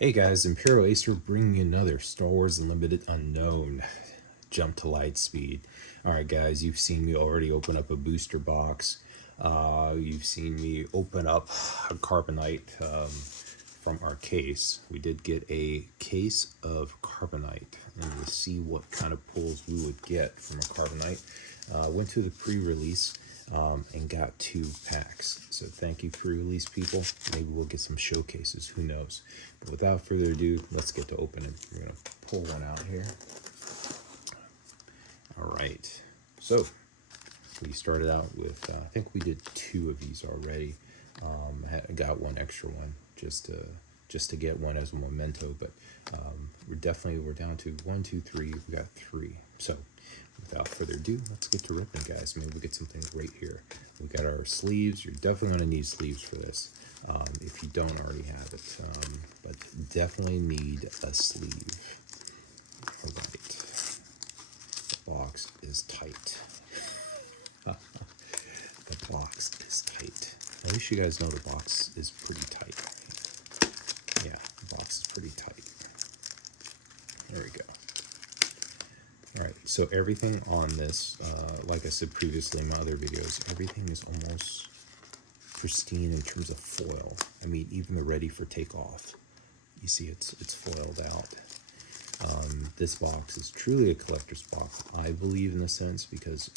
Hey guys, Imperial Acer bringing you another Star Wars Unlimited Unknown jump to Lightspeed. Alright guys, you've seen me already open up a booster box. You've seen me open up a Carbonite from our case. We did get a case of Carbonite, and we'll see what kind of pulls we would get from a Carbonite. Went to the pre-release and got 2 packs. So thank you, pre-release people. Maybe we'll get some showcases, who knows. But without further ado, let's get to opening. We're going to pull one out here. All right. So we started out with, I think we did 2 of these already. I got one extra one just to get one as a memento, but we're down to 1, 2, 3. We got 3. So without further ado, let's get to ripping, guys. Maybe we get something great here. We got our sleeves. You're definitely going to need sleeves for this if you don't already have it, but definitely need a sleeve. All right. The box is tight. The box is tight. At least you guys know the box is pretty tight. Yeah, the box is pretty tight. There we go. All right, so everything on this, like I said previously in my other videos, everything is almost pristine in terms of foil. I mean, even the ready for takeoff, you see it's foiled out. This box is truly a collector's box, I believe, in a sense, because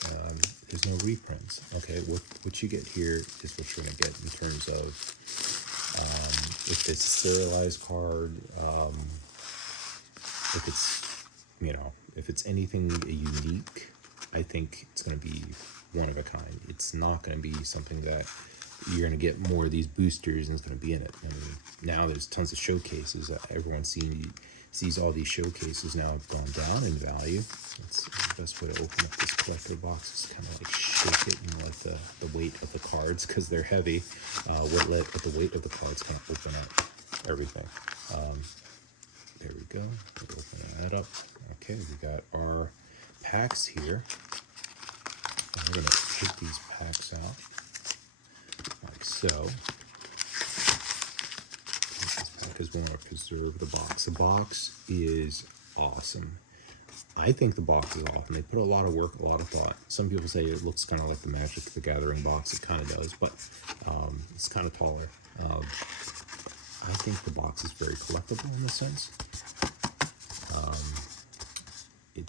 there's no reprints. Okay, what you get here is what you're going to get in terms of if it's a serialized card, if it's, if it's anything unique, I think it's going to be one of a kind. It's not going to be something that you're going to get more of these boosters and it's going to be in it. I mean, now there's tons of showcases. Everyone's sees all these showcases now have gone down in value. That's the best way to open up this collector box, is kind of like shake it and let the weight of the cards, because they're heavy, let the weight of the cards kind of open up everything. There we go. We'll open that up. Okay, we got our packs here. I'm going to take these packs out like so. Because we want to preserve the box. The box is awesome. I think the box is awesome. They put a lot of work, a lot of thought. Some people say it looks kind of like the Magic the Gathering box. It kind of does, but it's kind of taller. I think the box is very collectible in a sense. It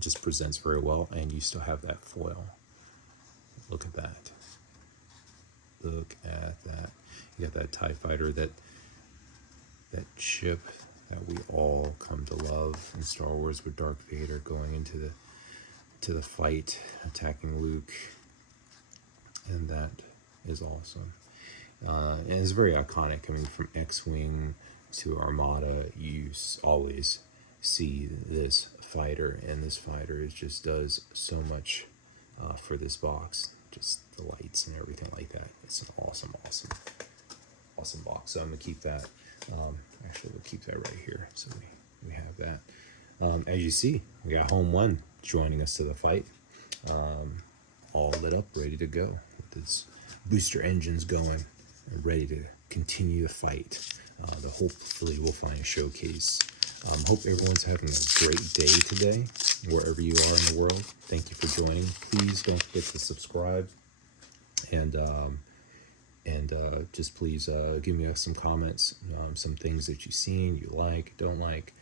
just presents very well, and you still have that foil. Look at that. Look at that. You got that TIE fighter, that ship that we all come to love in Star Wars, with Darth Vader going into the fight, attacking Luke, and that is awesome. And it's very iconic. I mean, from X-Wing to Armada, you always see this fighter, and this fighter just does so much for this box. Just the lights and everything like that. It's an awesome box. So I'm gonna keep that. Actually, we'll keep that right here. So we have that. As you see, we got Home One joining us to the fight, all lit up, ready to go with its booster engines going, and ready to continue the fight. Hopefully we'll find a showcase. Hope everyone's having a great day today, wherever you are in the world. Thank you for joining. Please don't forget to subscribe, and just please give me some comments, some things that you've seen, you like, don't like.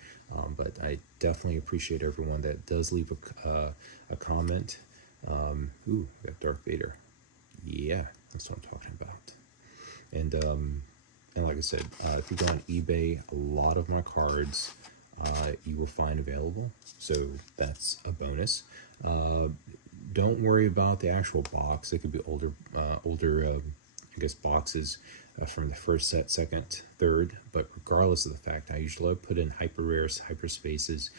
But I definitely appreciate everyone that does leave a comment. Ooh, we got Darth Vader. Yeah, that's what I'm talking about. And like I said, if you go on eBay, a lot of my cards you will find available, so that's a bonus. Don't worry about the actual box. It could be older I guess boxes from the first set, second, third, but regardless of the fact, I usually put in hyper rares, hyperspaces.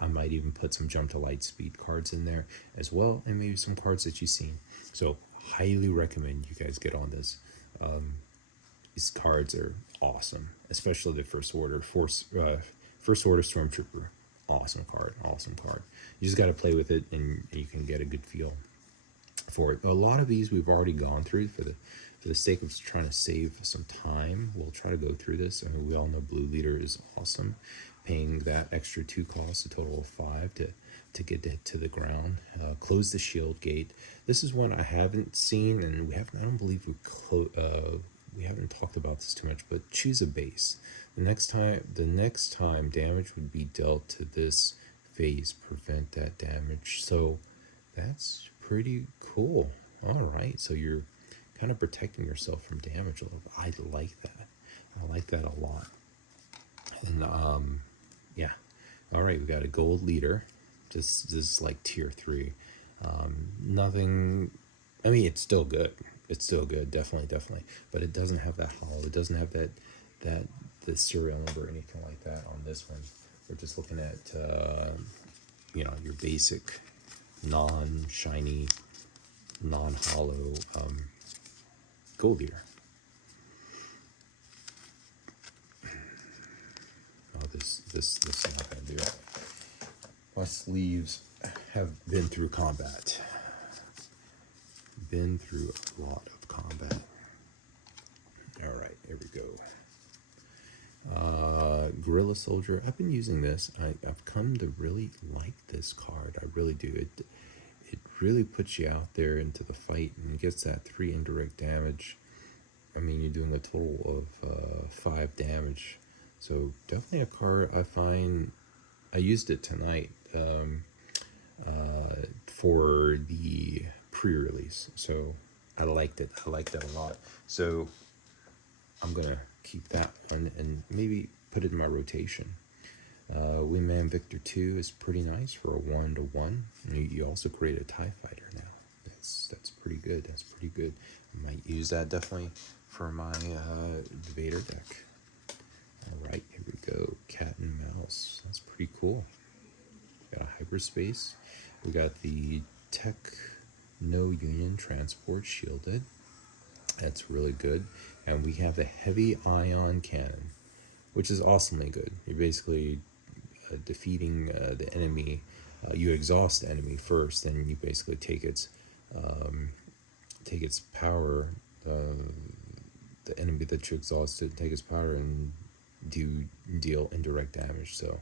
I might even put some jump to Lightspeed cards in there as well, and maybe some cards that you've seen. So highly recommend you guys get on this. These cards are awesome, especially the First Order Stormtrooper. Awesome card. You just got to play with it, and you can get a good feel for it. A lot of these we've already gone through for the for the sake of trying to save some time, we'll try to go through this. I mean, we all know Blue Leader is awesome. Paying that extra 2 costs, a total of 5 to get to the ground. Close the shield gate. This is one I haven't seen, and I don't believe we haven't talked about this too much, but choose a base. The next time damage would be dealt to this phase, prevent that damage. So that's pretty cool. All right, so you're kind of protecting yourself from damage a little bit. I like that. I like that a lot. And yeah. All right, we got a gold leader. This is like tier 3. Nothing. I mean, it's still good. It's still good, definitely. But it doesn't have that hollow. It doesn't have the serial number or anything like that on this one. We're just looking at your basic non-shiny, non-hollow gold leader. Oh, this is not gonna do it. My sleeves have been through combat. Been through a lot of combat. All right, here we go. Guerrilla Soldier. I've been using this. I've come to really like this card. I really do. It really puts you out there into the fight and gets that 3 indirect damage. I mean, you're doing a total of 5 damage. So definitely a card I find. I used it tonight for the pre-release, so I liked it. I liked it a lot. So I'm gonna keep that one and maybe put it in my rotation. Wingman Victor 2 is pretty nice for a 1/1. You also create a TIE fighter now. That's pretty good. That's pretty good. I might use that definitely for my Vader deck. All right, here we go. Cat and mouse. That's pretty cool. Got a hyperspace. We got the Techno Union transport shielded. That's really good. And we have the heavy ion cannon, which is awesomely good. You're basically defeating the enemy. You exhaust the enemy first, then you basically take its power. The enemy that you exhausted, take its power and deal indirect damage. So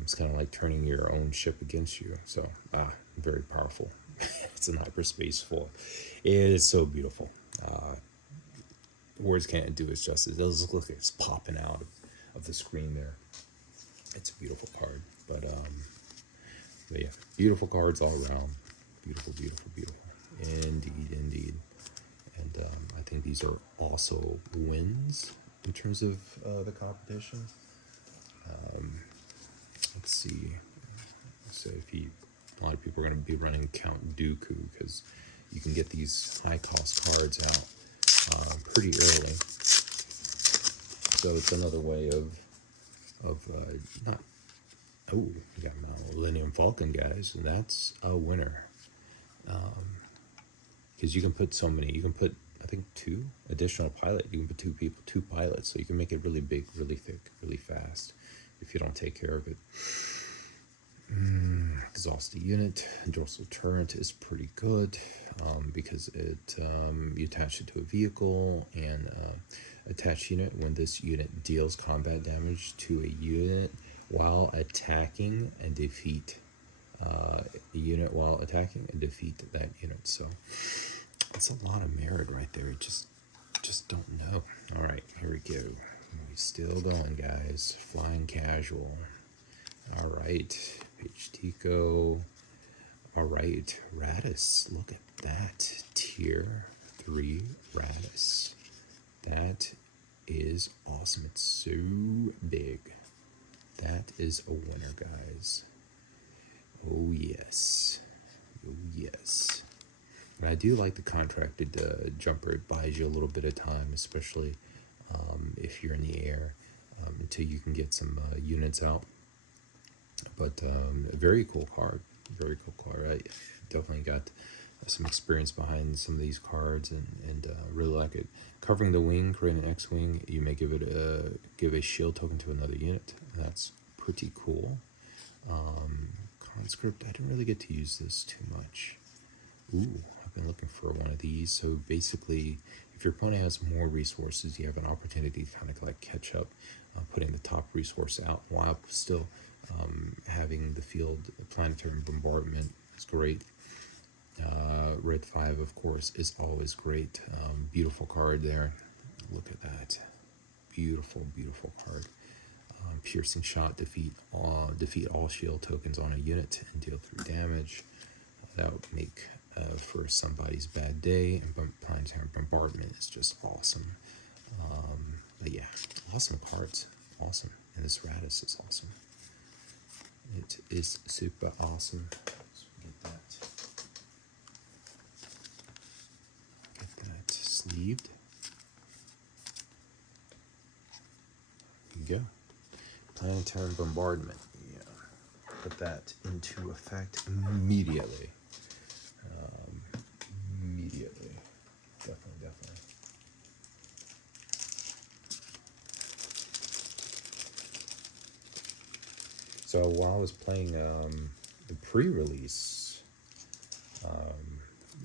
it's kind of like turning your own ship against you. So very powerful. It's an hyperspace full. It is so beautiful. Words can't do its justice. It does look like it's popping out of the screen there. It's a beautiful card. But yeah, beautiful cards all around. Beautiful. Indeed. And I think these are also wins in terms of the competition. Let's see. So a lot of people are going to be running Count Dooku because you can get these high cost cards out pretty early. So it's another way of not. Oh, we got Millennium Falcon, guys, and that's a winner. Because you can put so many. You can put, I think, 2 additional pilot. You can put 2 pilots, so you can make it really big, really thick, really fast if you don't take care of it. Exhaust the unit. Dorsal turret is pretty good because it you attach it to a vehicle and attach unit. When this unit deals combat damage to a unit while attacking and defeat a unit while attacking and defeat that unit. So it's a lot of merit right there. Just don't know. All right, here we go. We're still going, guys. Flying casual. All right, Page Tico. All right, Radis. Look at that. Tier 3 Radis. That is awesome. It's so big. That is a winner, guys. Oh, yes. Oh, yes. And I do like the contracted jumper. It buys you a little bit of time, especially if you're in the air, until you can get some units out. But a very cool card. Very cool card. I definitely got some experience behind some of these cards and really like it. Covering the wing, create an X-wing. You may give a shield token to another unit. That's pretty cool. Conscript, I didn't really get to use this too much. Ooh, I've been looking for one of these. So basically, if your opponent has more resources, you have an opportunity to kind of like catch up, putting the top resource out while still having the field planetary bombardment is great. Red 5, of course, is always great. Beautiful card there. Look at that. Beautiful, beautiful card. Piercing shot, defeat all shield tokens on a unit and deal 3 damage. That would make for somebody's bad day. And planetary bombardment is just awesome. But yeah, awesome cards. Awesome. And this Radis is awesome. It is super awesome. So get that sleeved. There you go. Planetary bombardment. Yeah. Put that into effect immediately. Immediately. Definitely. So while I was playing the pre-release,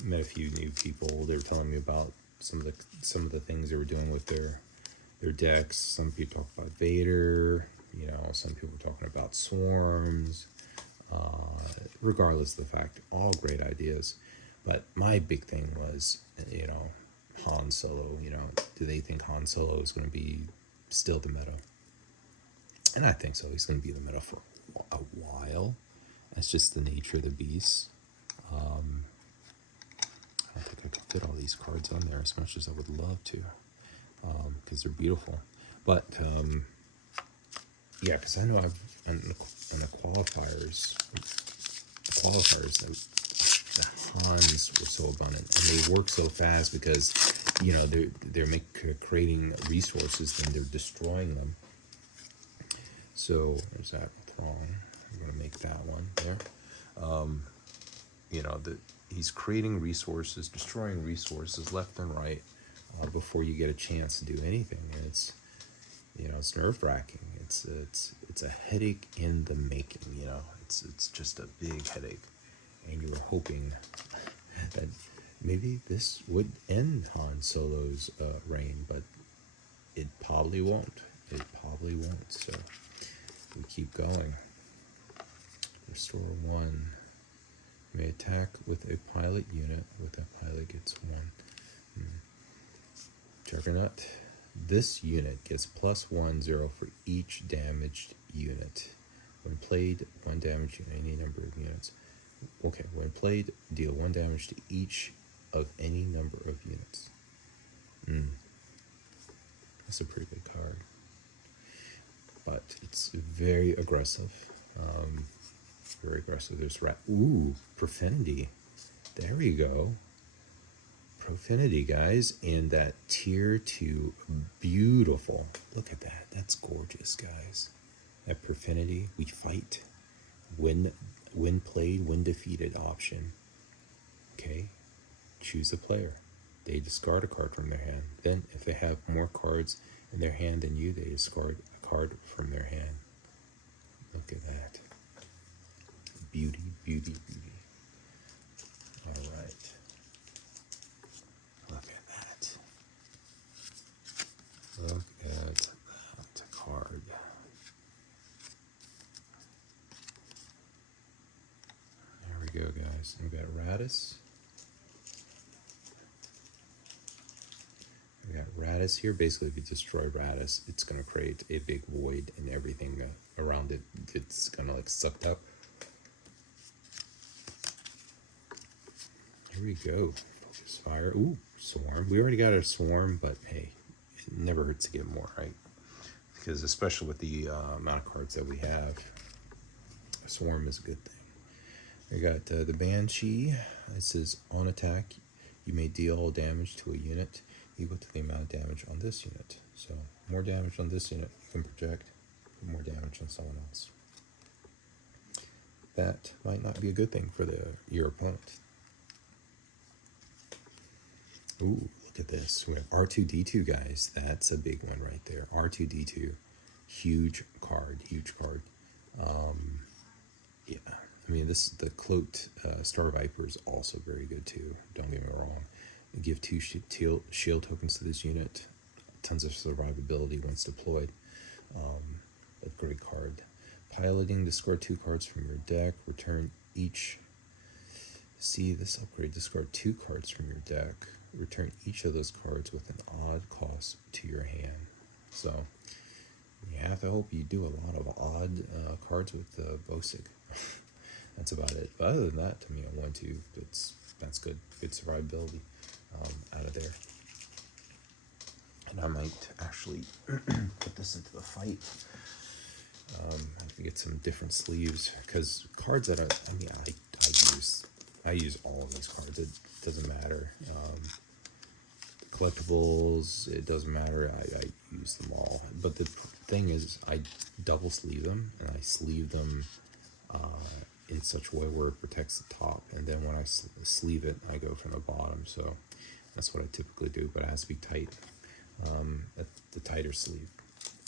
met a few new people. They were telling me about some of the things they were doing with their decks. Some people talk about Vader. You know, some people were talking about swarms. Regardless of the fact, all great ideas. But my big thing was, you know, Han Solo. You know, do they think Han Solo is going to be still the meta? And I think so. He's going to be the meta for a while. That's just the nature of the beast. I don't think I can fit all these cards on there as much as I would love to, because they're beautiful. But yeah, because I know I've in the qualifiers, the Hans were so abundant and they work so fast because, you know, they're creating resources, then they're destroying them. So there's that wrong. I'm gonna make that one there. You know, he's creating resources, destroying resources left and right before you get a chance to do anything. And it's, you know, it's nerve-wracking. It's a headache in the making. You know, it's just a big headache, and you were hoping that maybe this would end Han Solo's reign, but it probably won't. So we keep going. Restore 1. May attack with a pilot unit. With a pilot gets 1. Juggernaut. This unit gets +1/0 for each damaged unit. When played, 1 damage to any number of units. Okay, when played, deal 1 damage to each of any number of units. That's a pretty good card. But it's very aggressive. Very aggressive. There's Profanity. There we go. Profanity, guys. And that tier 2, beautiful. Look at that. That's gorgeous, guys. That Profanity, we fight. When played, when defeated option. Okay. Choose a player. They discard a card from their hand. Then, if they have more cards in their hand than you, they discard a card from their hand. Look at that. Beauty. All right. Look at that. Look at that card. There we go, guys. We got Radis. We got Radis here. Basically, if you destroy Radis, it's going to create a big void, and everything around it, it's going to like sucked up. Here we go. Focus fire. Ooh, swarm. We already got our swarm, but hey, it never hurts to get more, right? Because especially with the amount of cards that we have, a swarm is a good thing. We got the Banshee. It says on attack, you may deal damage to a unit equal to the amount of damage on this unit. So more damage on this unit, you can project more damage on someone else. That might not be a good thing for your opponent. Ooh, look at this. We have R2-D2, guys. That's a big one right there. R2-D2. Huge card. Yeah. I mean, the Cloaked Star Viper is also very good, too. Don't get me wrong. Give 2 shield tokens to this unit. Tons of survivability once deployed. A great card. Piloting, discard 2 cards from your deck. Return each. See this upgrade. Discard 2 cards from your deck. Return each of those cards with an odd cost to your hand. So you have to hope you do a lot of odd cards with the Bosig. That's about it. But other than that, to me, a 1/2, that's good. Good survivability out of there. And I might actually put this into the fight. I have to get some different sleeves because cards that I use all of these cards. It doesn't matter. Collectibles, it doesn't matter. I use them all. But the thing is, I double sleeve them, and I sleeve them in such a way where it protects the top. And then when I sleeve it, I go from the bottom. So that's what I typically do, but it has to be tight. The tighter sleeve.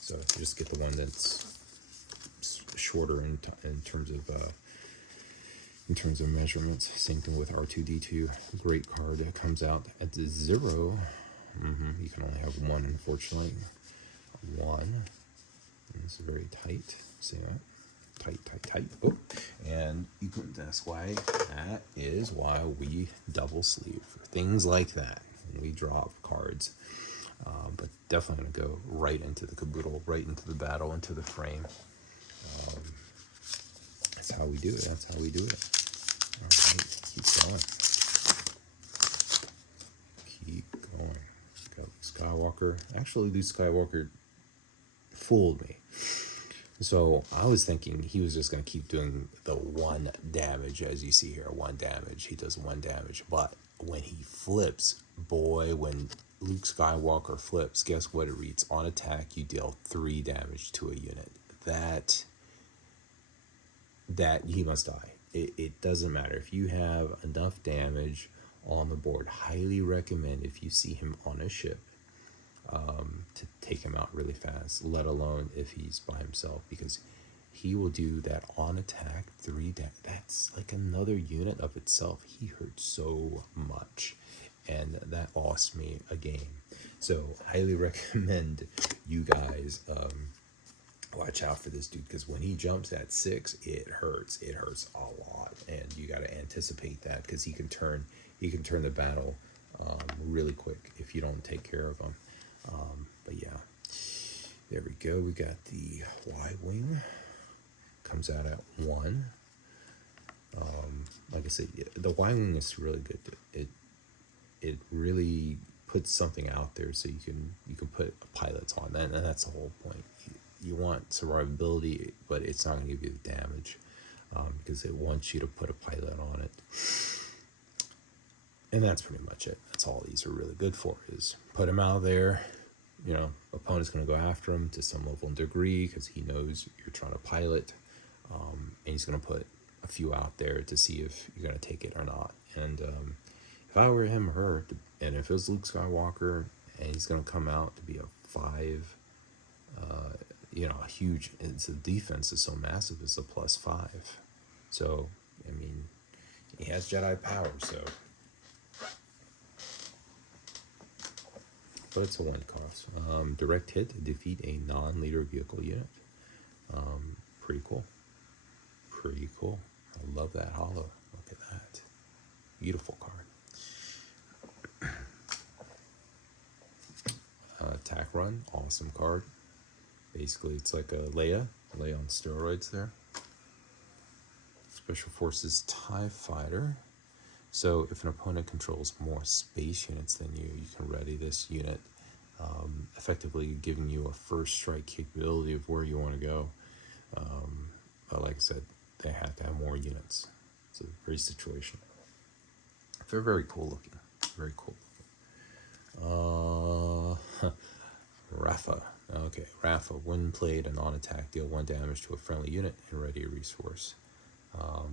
So you just get the one that's shorter in terms of measurements. Same thing with R2D2. Great card that comes out at the 0. You can only have 1, unfortunately. 1. And it's very tight. See that? Tight. Oh, and you can. That's why. That is why we double sleeve things like that. We drop cards. But definitely going to go right into the caboodle, right into the battle, into the frame. That's how we do it. All right, keep going. Got Skywalker. Actually, Luke Skywalker fooled me. So I was thinking he was just going to keep doing the 1 damage, as you see here, 1 damage. He does 1 damage. But when he flips, boy, when Luke Skywalker flips, guess what it reads? On attack, you deal 3 damage to a unit. That he must die. It doesn't matter. If you have enough damage on the board, highly recommend if you see him on a ship to take him out really fast, let alone if he's by himself, because he will do that on attack 3 damage. That's like another unit of itself. He hurt so much, and that lost me a game. So highly recommend you guys watch out for this dude, because when he jumps at 6, it hurts a lot, and you got to anticipate that, because he can turn the battle really quick if you don't take care of him. But yeah, there we go. We got the Y-wing, comes out at 1. Like I said, the Y-wing is really good. It really puts something out there, so you can put pilots on that, and that's the whole point. You want survivability, but it's not going to give you the damage, because it wants you to put a pilot on it. And that's pretty much it. That's all these are really good for, is put him out there. Opponent's going to go after him to some level and degree, because he knows you're trying to pilot, and he's going to put a few out there to see if you're going to take it or not. And if I were him or her, and if it was Luke Skywalker, and he's going to come out to be a 5, a huge, the defense is so massive, it's a +5. So, I mean, he has Jedi power, so. But it's a 1 cost. Direct hit, defeat a non-leader vehicle unit. Pretty cool. I love that holo. Look at that. Beautiful card. Attack run, awesome card. Basically, it's like a Leia on steroids there. Special Forces TIE Fighter. So if an opponent controls more space units than you, you can ready this unit, effectively giving you a first strike capability of where you want to go. But like I said, they have to have more units. So very situational. They're very cool looking. Rafa. Okay, Rafa. When played and on attack, deal 1 damage to a friendly unit and ready a resource. I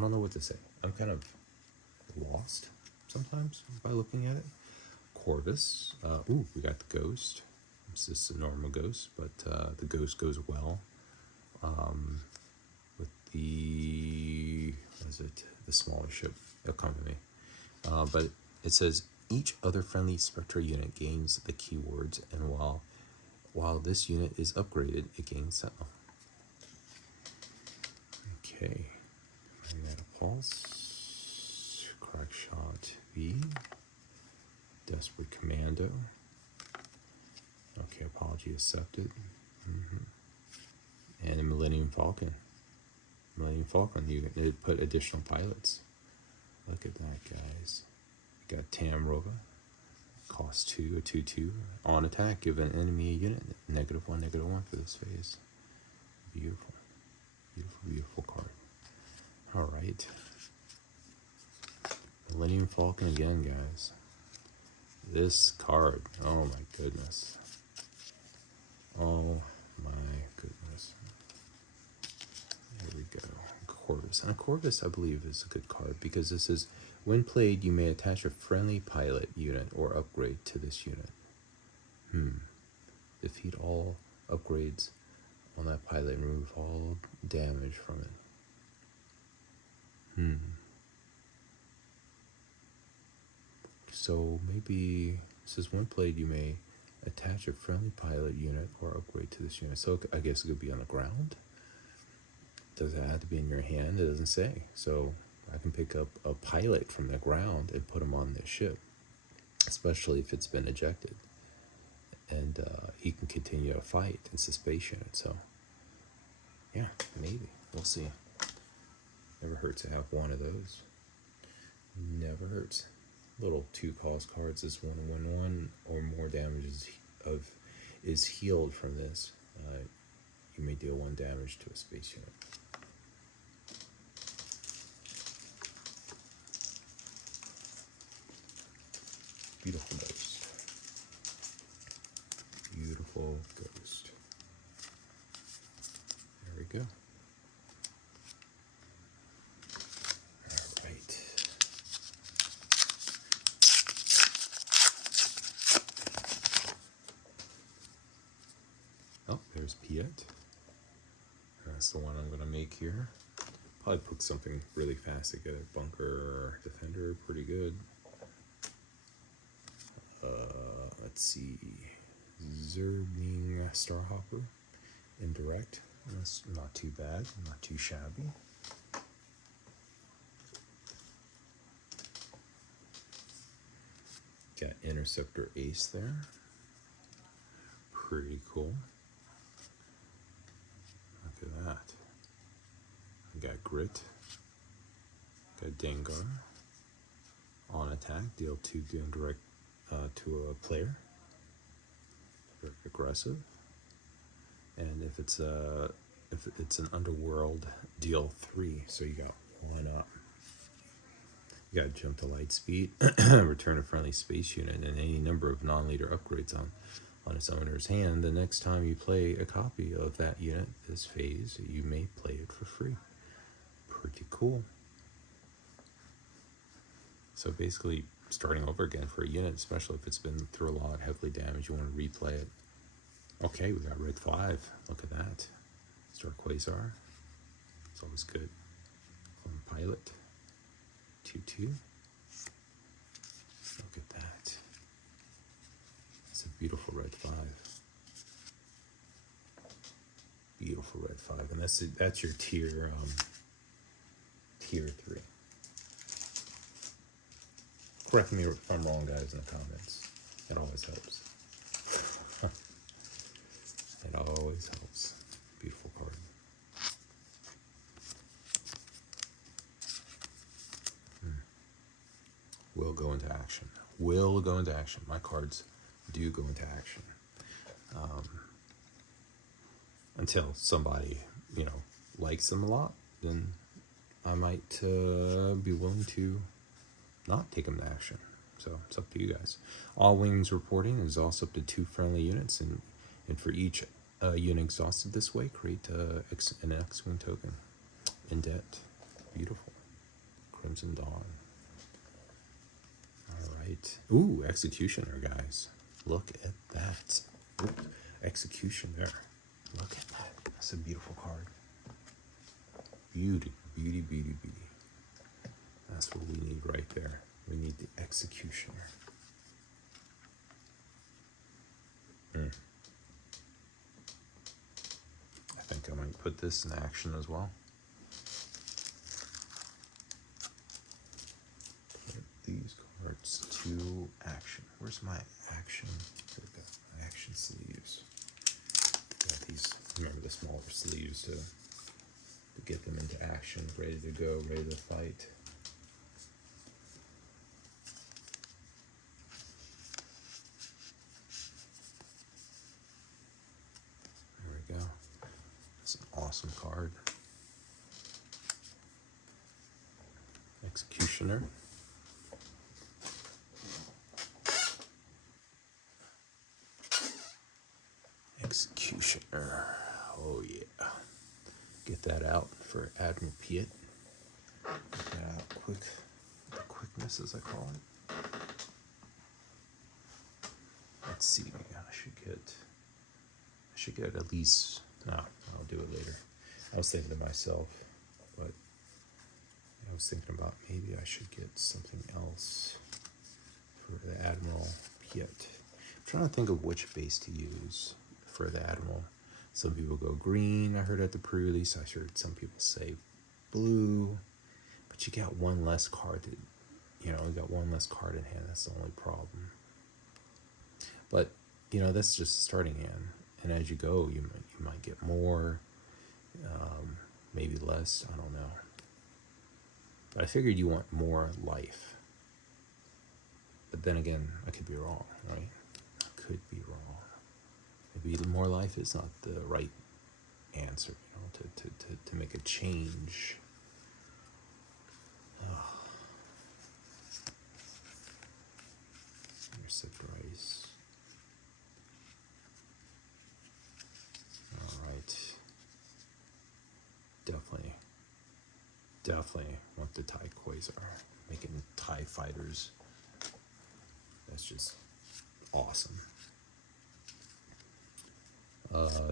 don't know what to say. I'm kind of lost sometimes by looking at it. Corvus. We got the Ghost. It's just a normal Ghost, but the Ghost goes well with the, the smaller ship. It'll come to me. But it says each other friendly Spectra unit gains the keywords, and while this unit is upgraded, it gains Sentinel. Okay, we got a Pulse, Crack Shot V, Desperate Commando. Okay, apology accepted. And a Millennium Falcon. Millennium Falcon, you put additional pilots. Look at that, guys. You got Tamrova, cost 2, a 2/2. On attack, give an enemy a unit, -1/-1 for this phase. Beautiful. Beautiful, beautiful card. Alright. Millennium Falcon again, guys. This card, oh my goodness. Oh my goodness. Here we go. Corvus. And Corvus, I believe, is a good card because this is, when played, you may attach a friendly pilot unit or upgrade to this unit. Defeat all upgrades on that pilot and remove all damage from it. So maybe it says when played, you may attach a friendly pilot unit or upgrade to this unit. So I guess it could be on the ground. Does it have to be in your hand? It doesn't say. So I can pick up a pilot from the ground and put him on this ship, especially if it's been ejected. And he can continue to fight. It's a space unit. So yeah, maybe. We'll see. Never hurts to have one of those. Never hurts. Little 2-cost cards. This 1/1 or more damage is healed from this. You may deal 1 damage to a space unit. Beautiful Ghost. Beautiful Ghost. There we go. Oh, there's Piet. That's the one I'm going to make here. Probably put something really fast to get a bunker or defender. Pretty good. Let's see. Zergling Starhopper. Indirect. That's not too bad. Not too shabby. Got Interceptor Ace there. Pretty cool. Look at that. I got Grit. Got Dengar. On attack, deal 2 indirect to a player. Very aggressive. And if it's an underworld, deal 3. So you got 1 up. You got Jump to Lightspeed, return a friendly space unit, and any number of non-leader upgrades on its owner's hand. The next time you play a copy of that unit this phase, you may play it for free. Pretty cool. So basically, starting over again for a unit, especially if it's been through a lot, heavily damaged, you want to replay it. Okay, we got Red 5. Look at that. Star Quasar. It's always good. Clone Pilot. 2/2. Look at that. It's a beautiful Red 5. Beautiful Red 5. And that's your tier 3. Correct me if I'm wrong, guys, in the comments. It always helps. It always helps. Beautiful card. Will go into action. Will go into action. My cards do go into action. Until somebody, likes them a lot, then I might be willing to not take them to action. So it's up to you guys. All wings reporting is also up to 2 friendly units, and for each unit exhausted this way, create an X-Wing token. In debt. Beautiful. Crimson Dawn. Alright. Ooh, Executioner, guys. Look at that. Ooh, Execution there. Look at that. That's a beautiful card. Beauty, beauty, beauty, beauty. That's what we need right there. We need the Executioner. I think I might put this in action as well. Put these cards to action. Where's my action? There we go. My action sleeves. Got these, remember the smaller sleeves to get them into action, ready to go, ready to fight. There we go. It's an awesome card. Executioner. Executioner. Oh yeah. Get that out for Admiral Piet. Get that out quick. The quickness, as I call it. Let's see. I should get at least. No, I'll do it later. I was thinking to myself, but I was thinking about maybe I should get something else for the Admiral Piet. I'm trying to think of which base to use for the Admiral. Some people go green, I heard at the pre-release. I heard some people say blue. But you got one less card that, you got one less card in hand. That's the only problem. But, that's just starting hand. And as you go, you might get more, maybe less, I don't know. But I figured you want more life. But then again, I could be wrong, right? I could be wrong. Maybe more life is not the right answer, to make a change. Here's the price. All right. Definitely want the TIE Quasar. Making TIE fighters. That's just awesome.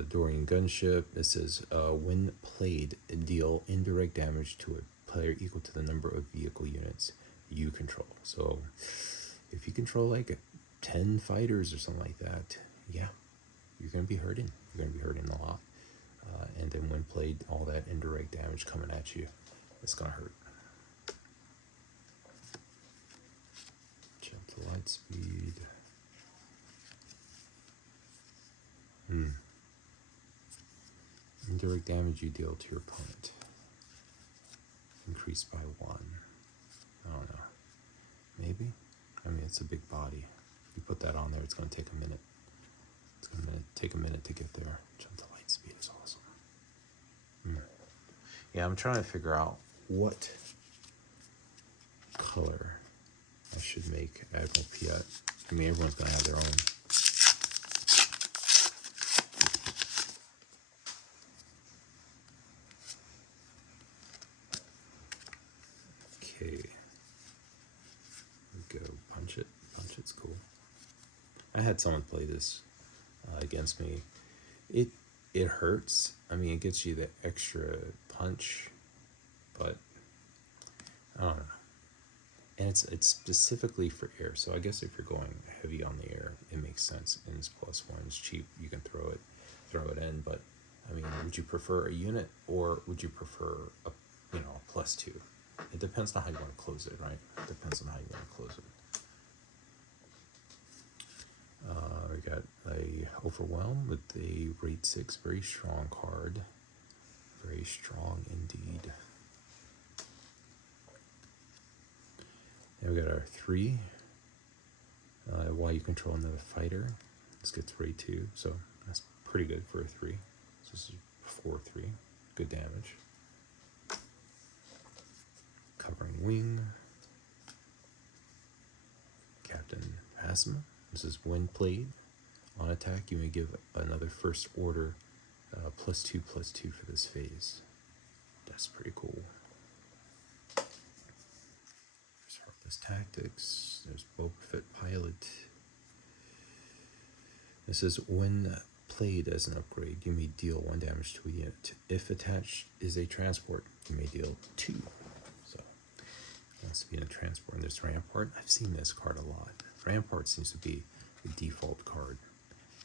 During gunship, it says, when played, deal indirect damage to a player equal to the number of vehicle units you control. So if you control like 10 fighters or something like that, yeah, you're going to be hurting. You're going to be hurting a lot. And then when played, all that indirect damage coming at you, it's going to hurt. Jump to Lightspeed. Indirect damage you deal to your opponent. Increased by 1. I don't know. Maybe? I mean, it's a big body. You put that on there, it's going to take a minute. It's going to take a minute to get there. Jump to Lightspeed is awesome. Yeah, I'm trying to figure out what color I should make Admiral Piet. I mean, everyone's going to have their own. Okay. Go punch it. Punch it's cool. I had someone play this against me. It hurts. I mean, it gets you the extra punch, but I don't know. And it's specifically for air. So I guess if you're going heavy on the air, it makes sense. And it's +1. It's cheap. You can throw it in. But I mean, would you prefer a unit or would you prefer a +2? It depends on how you want to close it, right? It depends on how you want to close it. We got a Overwhelm with a rate 6, very strong card. Very strong indeed. Then we got our 3. While you control another fighter, this gets rate 2, so that's pretty good for a 3. So this is 4/3, good damage. Covering Wing. Captain Phasma. This is when played. On attack, you may give another first order +2/+2 for this phase. That's pretty cool. There's Heartless Tactics. There's Boba Fett Pilot. This is when played as an upgrade, you may deal 1 damage to a unit. If attached is a transport, you may deal 2. So That's being a transport. And there's Rampart. I've seen this card a lot. Rampart seems to be the default card.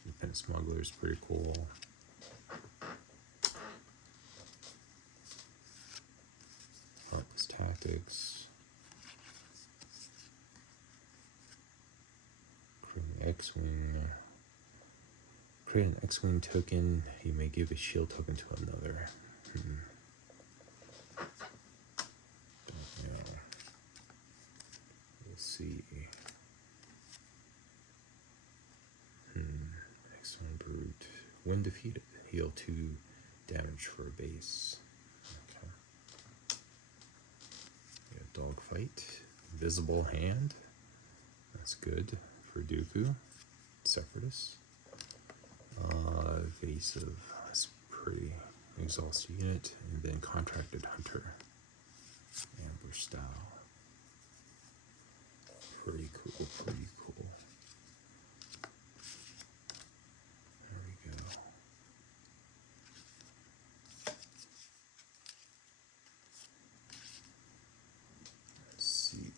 Independent Smuggler is pretty cool. Heartless Tactics. Create an X-Wing. Create an X-Wing token. You may give a shield token to another. We'll see. X-Wing Brute. When defeated, heal 2 damage for a base. Okay. Dogfight. Invisible Hand. That's good for Dooku. Separatist. Evasive. That's pretty. Exhaust Unit. And then Contracted Hunter. Ambush Style. Pretty cool, pretty cool. There we go. Let's see.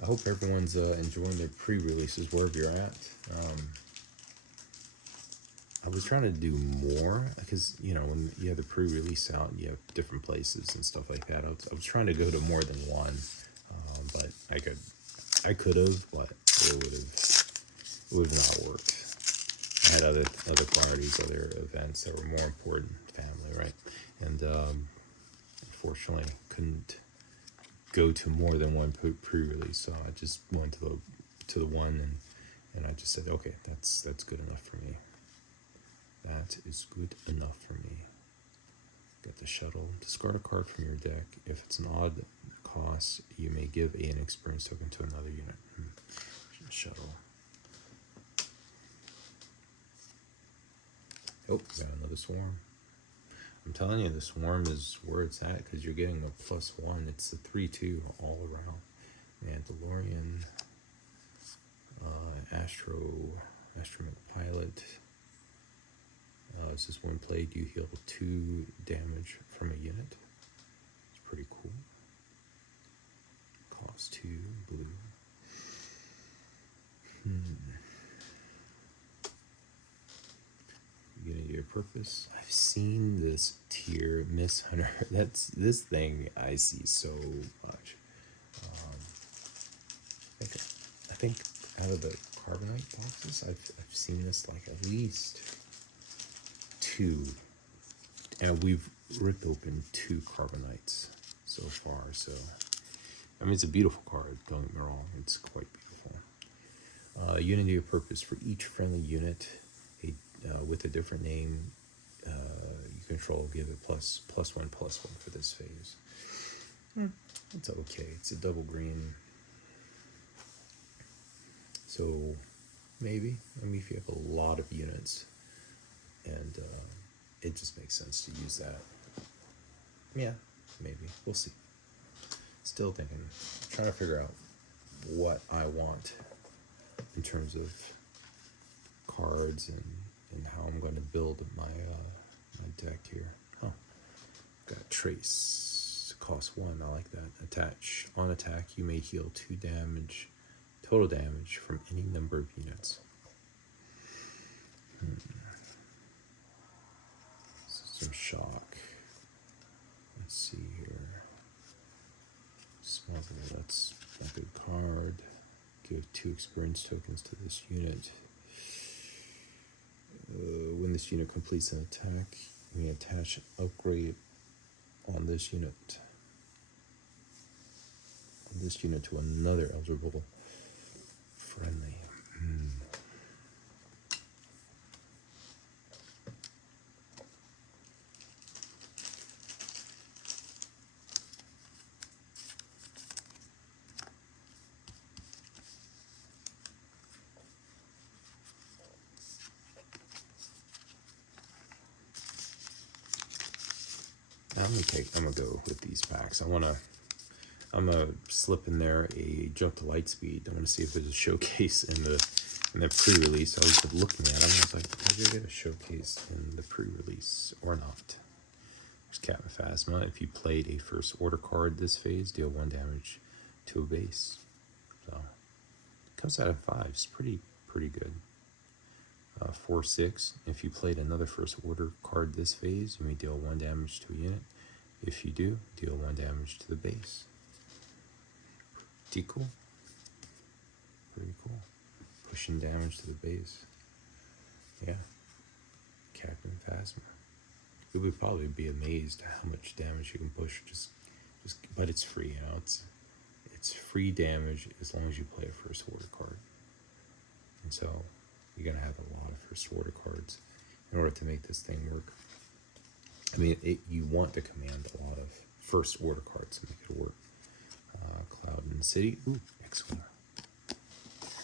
I hope everyone's enjoying their pre-releases wherever you're at. I was trying to do more because, you know, when you have the pre-release out, you have different places and stuff like that. I was trying to go to more than one, but I could have, but it would have not worked. I had other priorities, other events that were more important, family, right? And unfortunately, couldn't go to more than one pre-release, so I just went to the one, and I just said, okay, that's good enough for me. That is good enough for me. Get the shuttle. Discard a card from your deck. If it's an odd cost, you may give an experience token to another unit. Shuttle. Oh, got another swarm. I'm telling you, the swarm is where it's at because you're getting a +1. It's a 3/2 all around. Mandalorian, Astromech Pilot. This is when played, you heal 2 damage from a unit. It's pretty cool. Cost 2, blue. Unity of Purpose. I've seen this tier, Miss Hunter. That's this thing I see so much. I think out of the Carbonite boxes, I've seen this like at least 2, and we've ripped open 2 Carbonites so far. So I mean, it's a beautiful card. Don't get me wrong; it's quite beautiful. Unity of Purpose for each friendly unit. With a different name you control, give it +1/+1 for this phase. It's okay. It's a double green, so maybe, I mean, if you have a lot of units, and it just makes sense to use that. Yeah, maybe. We'll see. Still thinking, trying to figure out what I want in terms of cards and how I'm going to build my my deck here. Oh, got Trace, cost 1. I like that. Attach. On attack, you may heal 2 damage, total damage from any number of units. Some shock. Let's see here. Smuggler. That's a good card. Give 2 experience tokens to this unit. When this unit completes an attack, you may attach an upgrade on this unit to another eligible friendly. I'm gonna go with these packs. I wanna I'm gonna slip in there a jump to Lightspeed. I want to see if there's a showcase in the pre-release. I was looking at it. I was like, maybe I get a showcase in the pre-release or not. There's Captain Phasma. If you played a first order card this phase, deal 1 damage to a base. So it comes out of 5. It's pretty good. 4/6. If you played another first order card this phase, you may deal 1 damage to a unit. If you do, deal 1 damage to the base. Pretty cool. Pretty cool. Pushing damage to the base. Yeah. Captain Phasma. We would probably be amazed at how much damage you can push. Just, but it's free, you know. It's free damage as long as you play a first order card. And so you're gonna have a lot of first order cards in order to make this thing work. I mean, you want to command a lot of first order cards to make it work. Cloud and City. Ooh, X-Wing.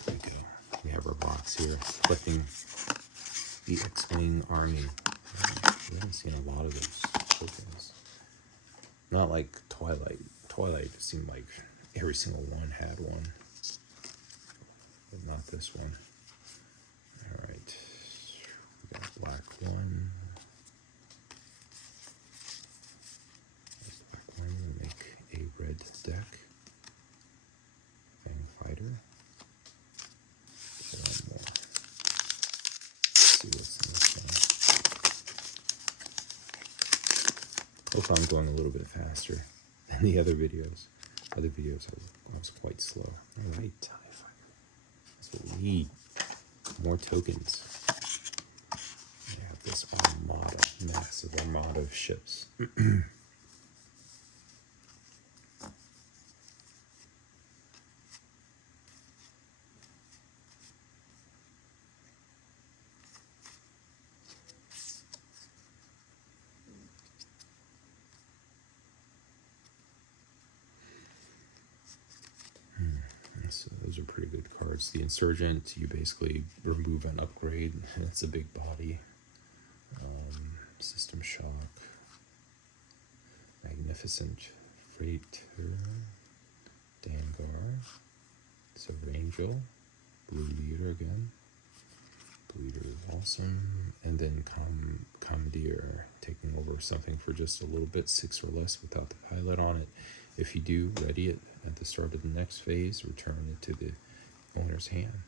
There we go. We have our box here, collecting the X-Wing army. We haven't seen a lot of those tokens. Not like Twilight. Twilight seemed like every single one had one, but not this one. All right, we got a black one. Black one. We make a red deck. Fang Fighter. One more. Let's see what's in this one. Hope I'm going a little bit faster than the other videos. Other videos I was quite slow. All right, TIE Fighter. That's what we need. More tokens. We have this armada, massive armada of ships. So those are pretty good cards. The Insurgent, you basically remove an upgrade. It's a big body. System Shock. Magnificent Freighter. Dangar. Silver Angel. Blue Leader again. Blue Leader is awesome. And then Commandeer, taking over something for just a little bit, 6 or less without the pilot on it. If you do, ready it at the start of the next phase, return it to the owner's hand.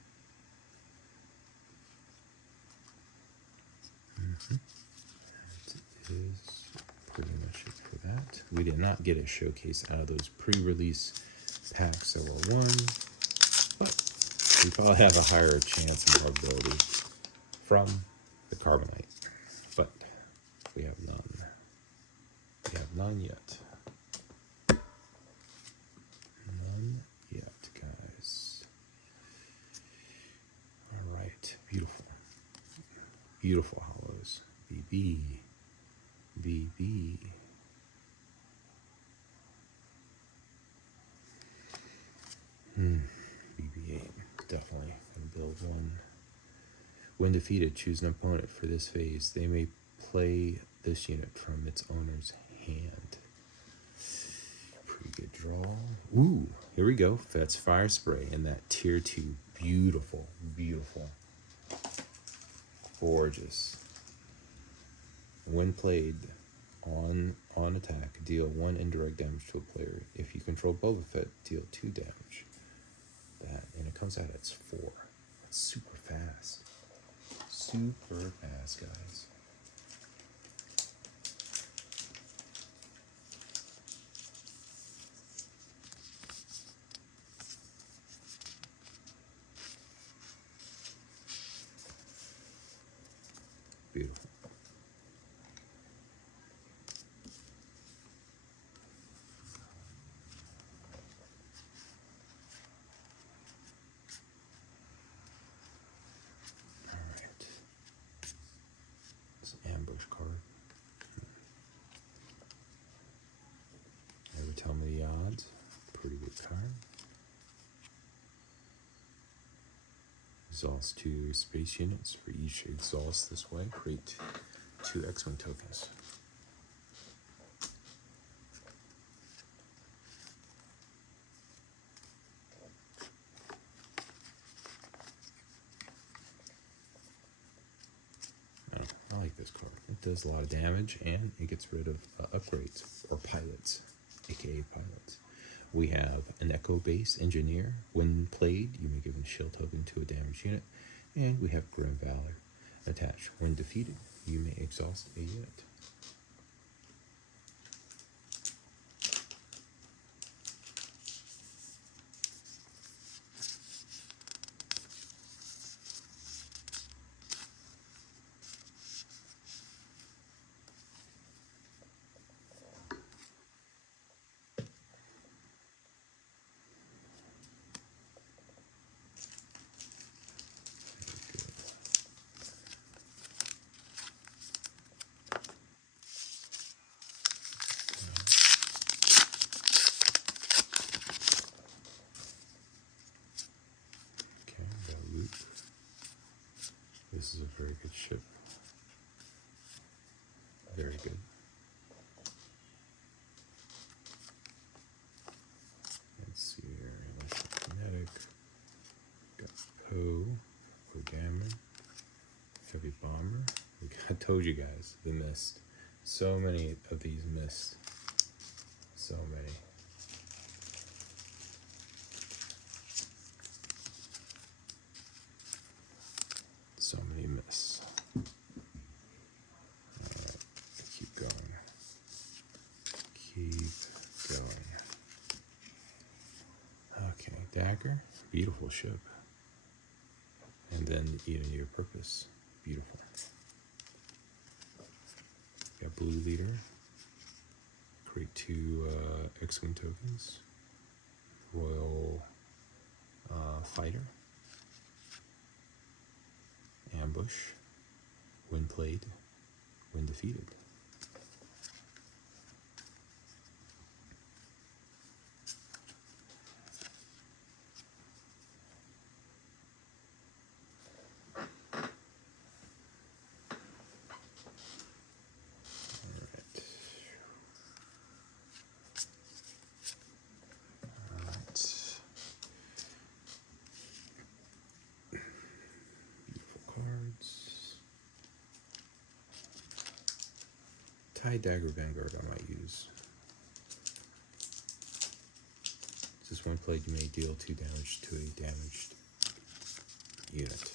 That is pretty much it for that. We did not get a showcase out of those pre-release packs that were won, but we probably have a higher chance and probability from the Carbonite, but we have none. We have none yet. None yet, guys. All right, beautiful. Beautiful hollows. BB. BB. BB-8. Definitely gonna build one. When defeated, choose an opponent for this phase. They may play this unit from its owner's hand. Pretty good draw. Ooh, here we go. That's Fire Spray in that tier 2. Beautiful, beautiful. Gorgeous. When played on attack, deal 1 indirect damage to a player. If you control Boba Fett, deal 2 damage. That, and it comes out at 4. That's super fast. Super fast, guys. Beautiful. All right. It's an ambush card. Never tell me the odds. Pretty good card. Exhaust 2 space units. For each exhaust this way, create 2 X-Wing tokens. does a lot of damage, and it gets rid of upgrades or pilots, aka pilots. We have an Echo Base Engineer. When played, you may give a shield token to a damaged unit. And we have Grim Valor attached. When defeated, you may exhaust a unit. Okay, got loop. This is a very good ship. Very good. Let's see here. Kinetic. Got Poe, or Gammon, Heavy Bomber. I told you guys, the mist. So many of these mists. So many. So many mists. Alright, keep going. Keep going. Okay, Dagger, beautiful ship. And then even your purpose, beautiful. Got Blue Leader. Create 2 X-Wing tokens. Royal Fighter. Ambush. When played, when defeated. TIE Dagger Vanguard I might use. Just when played, you may deal 2 damage to a damaged unit.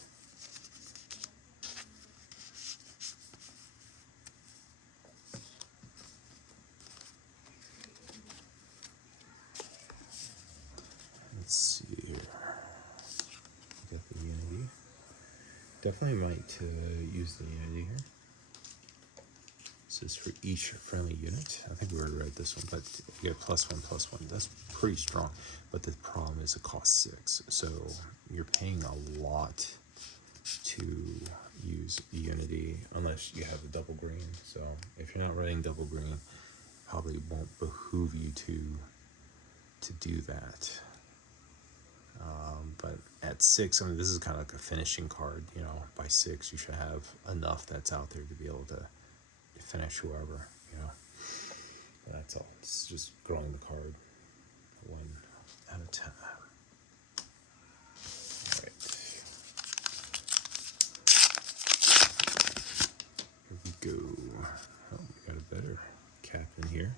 Let's see here. Got the Unity. Definitely might use the Unity here. This is for each friendly unit. I think we already read this one, but you get +1/+1. That's pretty strong. But the problem is it costs 6. So you're paying a lot to use Unity unless you have a double green. So if you're not running double green, probably won't behoove you to do that. But at 6, I mean, this is kind of like a finishing card. You know, by 6, you should have enough that's out there to be able to finish whoever, you know. But that's all. It's just growing the card one at a time. Alright. Here we go. Oh, we got a better captain here.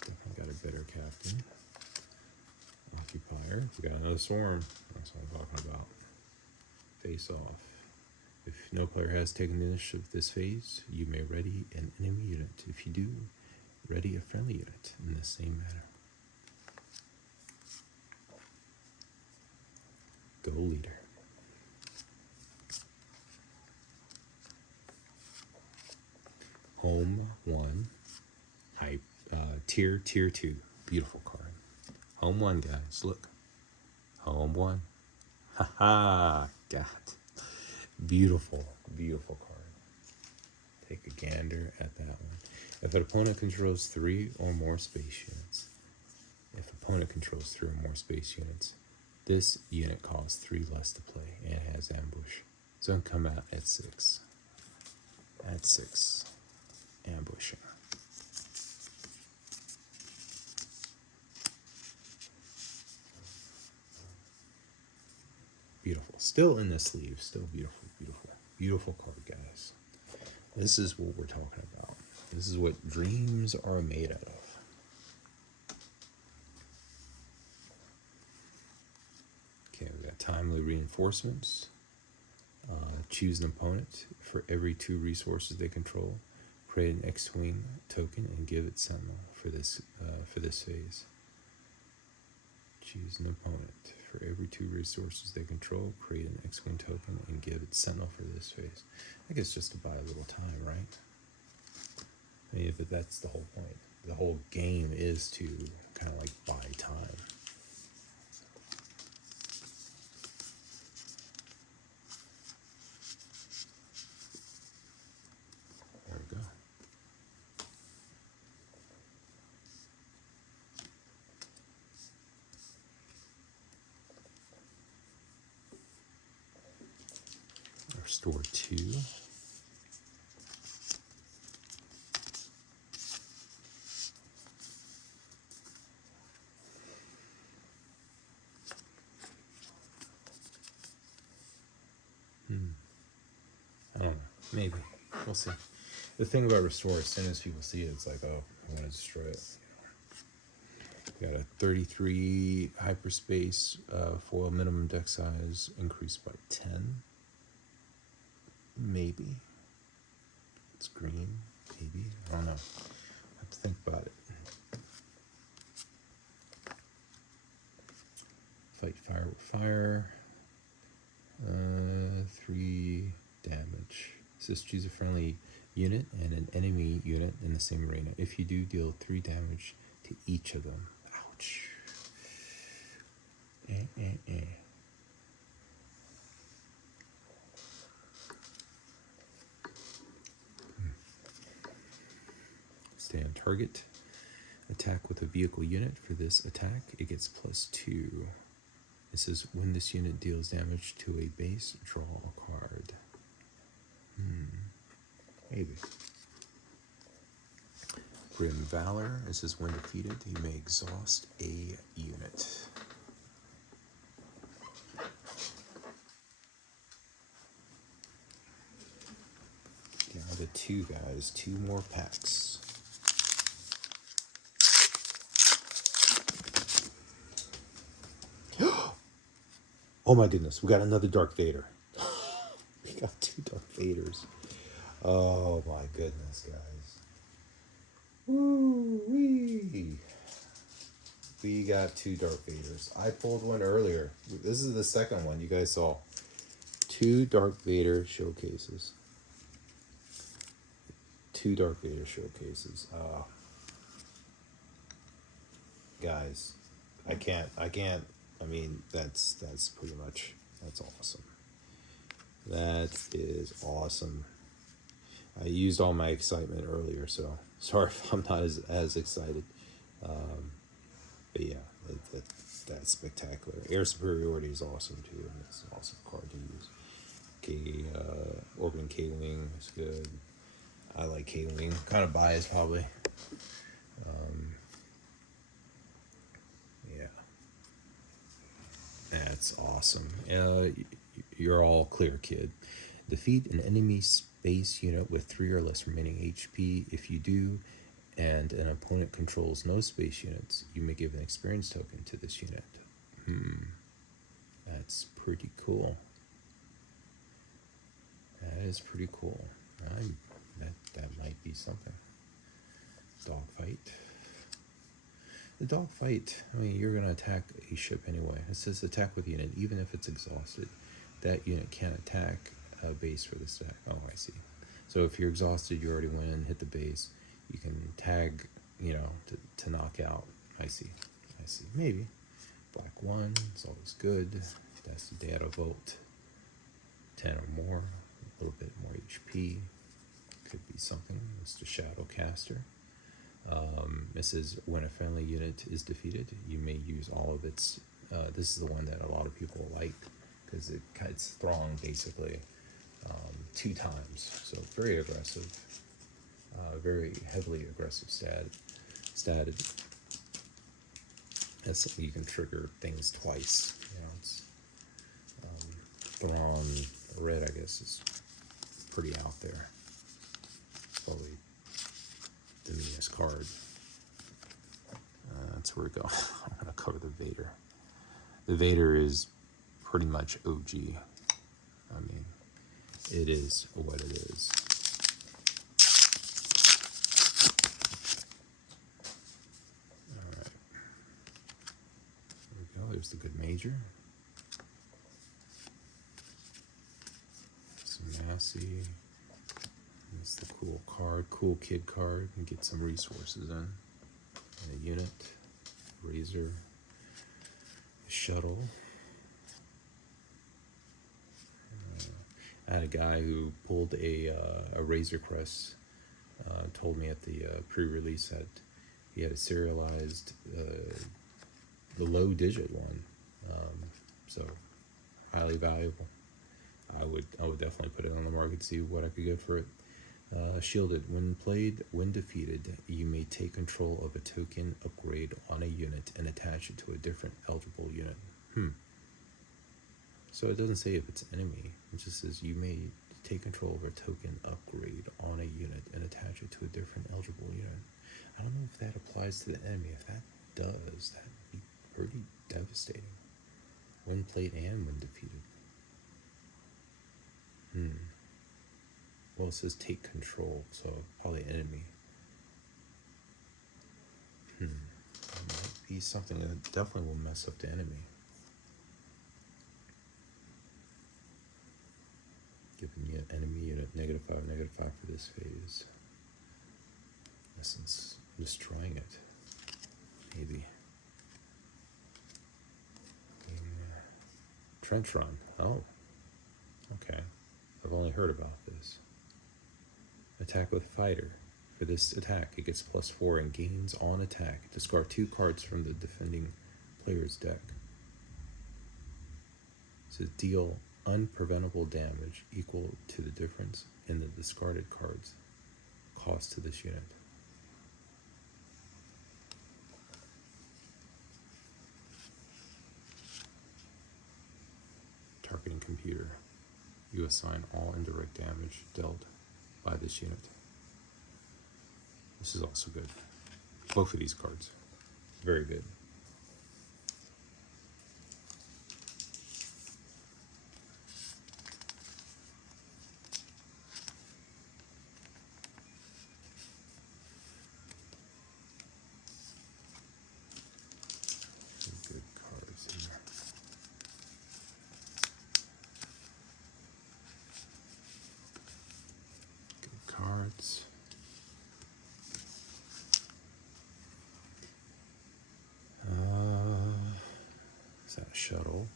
Definitely got a better captain. Occupier. We got another swarm. That's what I'm talking about. Face off. If no player has taken the initiative of this phase, you may ready an enemy unit. If you do, ready a friendly unit in the same manner. Go Leader. Home 1, tier 2. Beautiful card. Home 1, guys. Look. Home 1. Haha. God. Beautiful, beautiful card. Take a gander at that one. If an opponent controls 3 or more space units, this unit costs 3 less to play and it has ambush. So it'll come out at 6. At 6. Ambushing. Beautiful. Still in the sleeve. Still beautiful, beautiful. Beautiful card, guys. This is what we're talking about. This is what dreams are made out of. Okay, we got timely reinforcements. Choose an opponent for every 2 resources they control. Create an X-Wing token and give it Sentinel for this phase. Choose an opponent for every 2 resources they control. Create an X-Wing token and give it Sentinel for this phase. I guess just to buy a little time, right? I mean, but that's the whole point. The whole game is to kind of like buy time. There we go. Restore 2. I don't know. Maybe. We'll see. The thing about restore, as soon as people see it, it's like, oh, I want to destroy it. We got a 33 hyperspace foil minimum deck size increased by 10. Maybe. It's green. Maybe. I don't know. I have to think about it. Fight fire with fire. 3 damage. It says choose a friendly unit and an enemy unit in the same arena. If you do, deal 3 damage to each of them. Ouch. Stay on target. Attack with a vehicle unit. For this attack, it gets +2. It says when this unit deals damage to a base, draw a card. Maybe. Grim Valor. It says when defeated, you may exhaust a unit. Down to 2 guys, 2 more packs. Oh my goodness, we got another Dark Vader. We got 2 Dark Vaders. Oh my goodness, guys. Woo-wee. We got 2 Dark Vaders. I pulled one earlier. This is the second one you guys saw. 2 Dark Vader showcases. 2 Dark Vader showcases. Guys, I can't. I mean, that's pretty much, that's awesome. That is awesome. I used all my excitement earlier, so sorry if I'm not as excited. But yeah, that's spectacular. Air superiority is awesome too, and it's an awesome card to use. Okay, Orbiting K-Wing is good. I like K-Wing. Kind of biased, probably. Yeah. That's awesome. You're all clear, kid. Defeat an enemy space unit with 3 or less remaining HP. If you do, and an opponent controls no space units, you may give an experience token to this unit. That's pretty cool. That is pretty cool. That might be something. Dogfight. The dogfight, I mean, you're going to attack a ship anyway. It says attack with unit, even if it's exhausted. That unit can't attack a base for this attack. Oh, I see. So if you're exhausted, you already went in, hit the base. You can tag, to knock out. I see. Maybe. Black 1 is always good. That's the data volt. 10 or more. A little bit more HP. Could be something. It's the Shadowcaster. It says when a friendly unit is defeated, you may use all of its. This is the one that a lot of people like because it's Throng basically 2 times. So very aggressive, very heavily aggressive statted. That's something you can trigger things twice. It's Thrawn Red, I guess, is pretty out there. Probably the meanest card. That's where we go. I'm going to cover the Vader. The Vader is pretty much OG. I mean, it is what it is. All right. There we go. There's the good major. Some Massey. That's the cool card, cool kid card. And get some resources in. And a unit, razor, a shuttle. I had a guy who pulled a Razor Crest, told me at the pre-release that he had a serialized, the low digit one, so highly valuable. I would definitely put it on the market to see what I could get for it. Shielded. When played, when defeated, you may take control of a token upgrade on a unit and attach it to a different eligible unit. So it doesn't say if it's enemy. It just says you may take control of a token upgrade on a unit and attach it to a different eligible unit. I don't know if that applies to the enemy. If that does, that would be pretty devastating. When played and when defeated. Well, it says take control, so probably enemy. That might be something that definitely will mess up the enemy. Giving enemy unit -5 for this phase. In essence, destroying it. Maybe. Trench run. Oh. Okay. I've only heard about this. Attack with fighter. For this attack, it gets +4 and gains on attack. Discard 2 cards from the defending player's deck. So deal unpreventable damage equal to the difference in the discarded cards cost to this unit. Targeting computer. You assign all indirect damage dealt by this unit. This is also good. Both of these cards. Very good. Good cards here. Good cards. Is that a shuttle?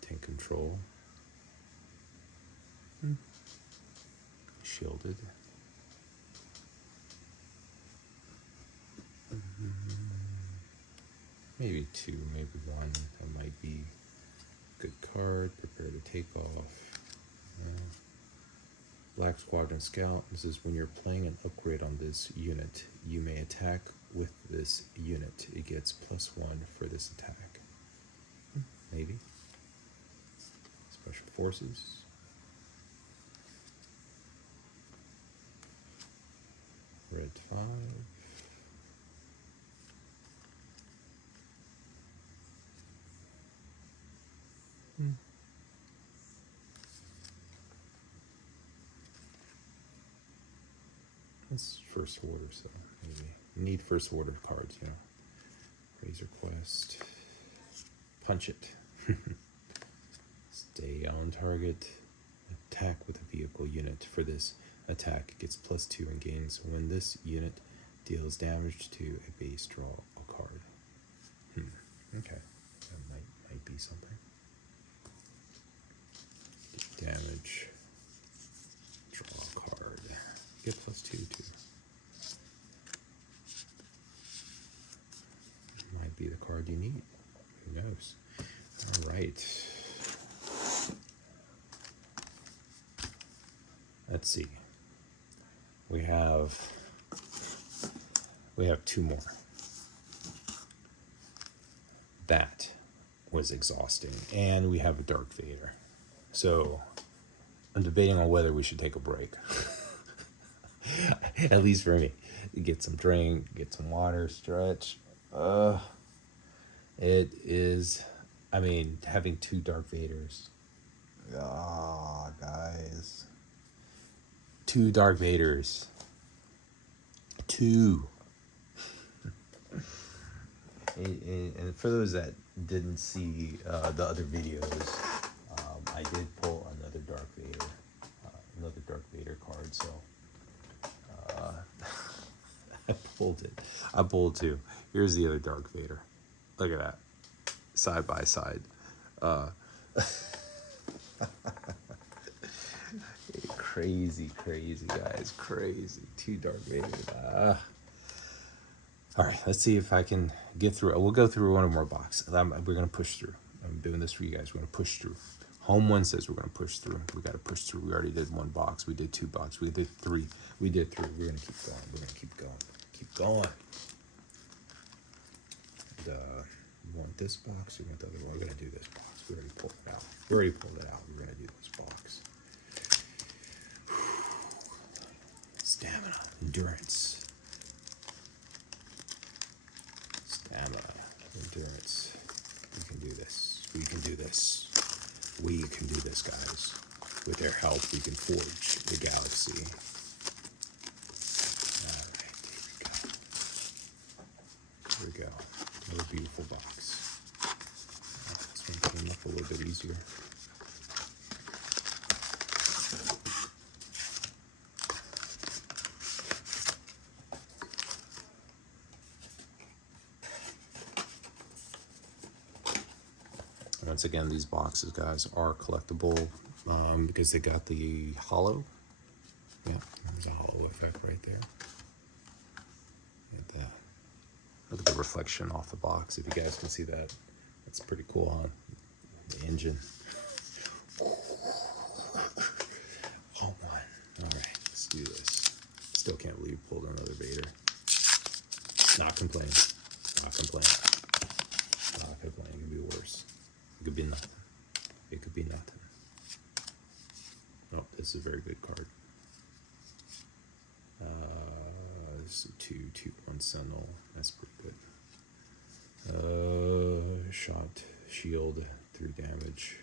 Tank control. Shielded. Maybe 2, maybe 1. That might be a good card. Prepare to take off. Black Squadron Scout. This is when you're playing an upgrade on this unit, you may attack with this unit. It gets +1 for this attack. Maybe. Special Forces. Red 5. It's first order, so maybe need first order cards, you know. Razor Quest. Punch it. Stay on target. Attack with a vehicle unit. For this attack, it gets +2 and gains when this unit deals damage to a base, draw a card. Okay, that might be something. Damage. Draw a card. Get +2 too. Might be the card you need. Who knows? All right. Let's see. We have 2 more. That was exhausting. And we have a Dark Vader. So I'm debating on whether we should take a break. At least for me. Get some drink, get some water, stretch. It is, I mean, having two Darth Vaders. Ah, guys. Two Darth Vaders. Two. And for those that didn't see the other videos, I did pull another Darth Vader card. So I pulled it. I pulled two. Here's the other Darth Vader. Look at that, side by side. Crazy, guys, crazy. Two Darth Vader. All right, let's see if I can get through it. We'll go through one more box. We're gonna push through. I'm doing this for you guys. We're gonna push through. Home one says we're gonna push through. We gotta push through. We already did one box. We did two boxes. We did three. We did three. We're gonna keep going. We're gonna keep going. Keep going. And, you want this box? Or you want the other one? We're gonna do this box. We already pulled it out. We're gonna do this box. Stamina, endurance. Stamina, endurance. We can do this. We can do this. We can do this, guys. With their help, we can forge the galaxy. Alright, here we go. Another beautiful box. This one came up a little bit easier. Once again, these boxes, guys, are collectible because they got the hollow. Yeah, there's a hollow effect right there. Look at the reflection off the box. If you guys can see that, that's pretty cool, huh? The engine. Oh, one. All right, let's do this. Still can't believe we pulled another Vader. Not complaining. Not complaining. Not complaining. It could be worse. It could be nothing. It could be nothing. Oh, this is a very good card. This is a 2/1 Sentinel. That's pretty good. Shot, shield, 3 damage.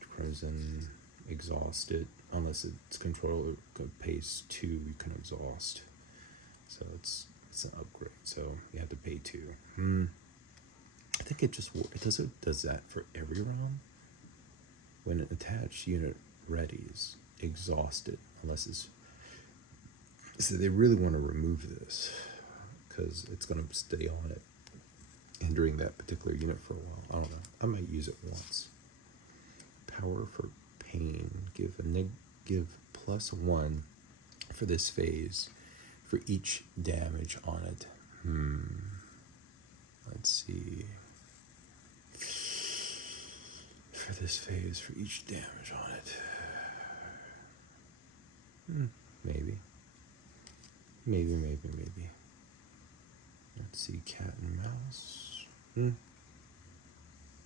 Crimson, exhausted. Unless it's control pace 2, you can exhaust. So it's an upgrade. So you have to pay 2. I think it does that for every round. When an attached unit readies, exhausted, unless it's. So they really want to remove this because it's going to stay on it, hindering that particular unit for a while. I don't know. I might use it once. Power for pain. Give +1 for this phase for each damage on it. Let's see. For this phase, for each damage on it. Maybe. Let's see, cat and mouse.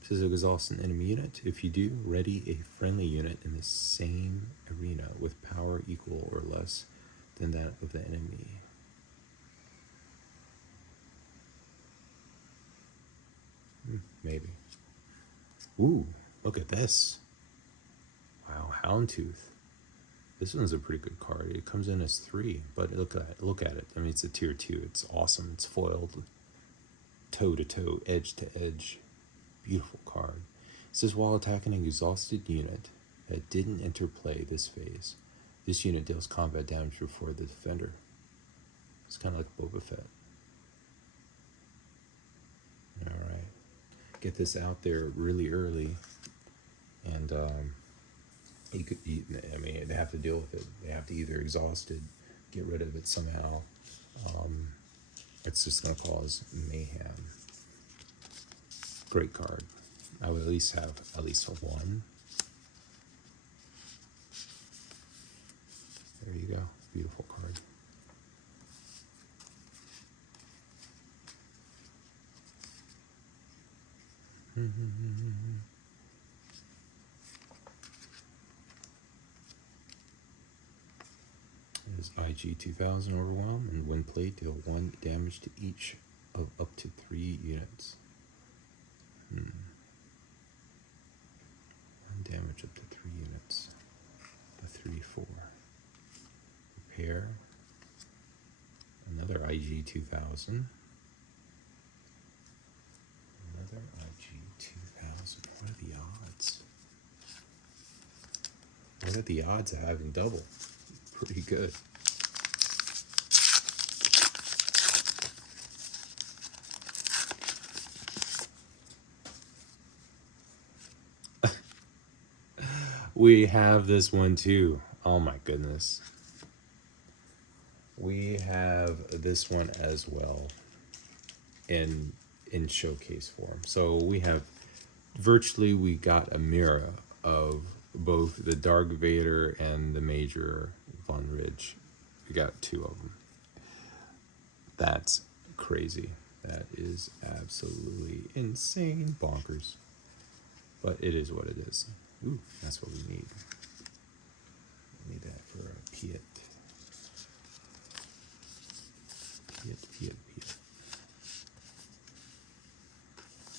Says exhaust an enemy unit. If you do, ready a friendly unit in the same arena with power equal or less than that of the enemy. Maybe. Ooh, look at this. Wow, Houndtooth. This one's a pretty good card. It comes in as 3, but look at it. I mean, it's a tier 2. It's awesome. It's foiled, toe to toe, edge to edge. Beautiful card. It says while attacking an exhausted unit that didn't enter play this phase, this unit deals combat damage before the defender. It's kind of like Boba Fett. All right, get this out there really early, and I mean, they have to deal with it. They have to either exhaust it, get rid of it somehow. It's just going to cause mayhem. Great card. I would at least have at least 1. There you go. Beautiful card. Is IG 2000 Overwhelm and Wind Plate deal 1 damage to each of up to 3 units. 1 damage up to 3 units. The 3/4. Repair. Another IG 2000. Another IG 2000. What are the odds? What are the odds of having double? Pretty good. We have this one too. Oh my goodness. We have this one as well in showcase form. So we have virtually, we got a mirror of both the Dark Vader and the Major Von Ridge. We got 2 of them. That's crazy. That is absolutely insane bonkers. But it is what it is. Ooh, that's what we need. We need that for a Piet. Piet.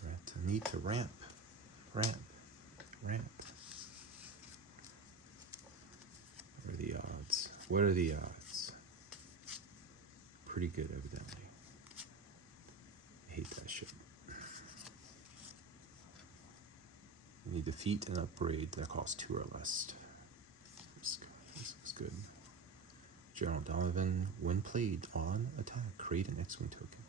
Right, I need to ramp. What are the odds? What are the odds? Pretty good, evidently. I hate that shit. We need defeat and upgrade that costs 2 or less. This looks good. General Donovan, when played on attack, create an X-Wing token.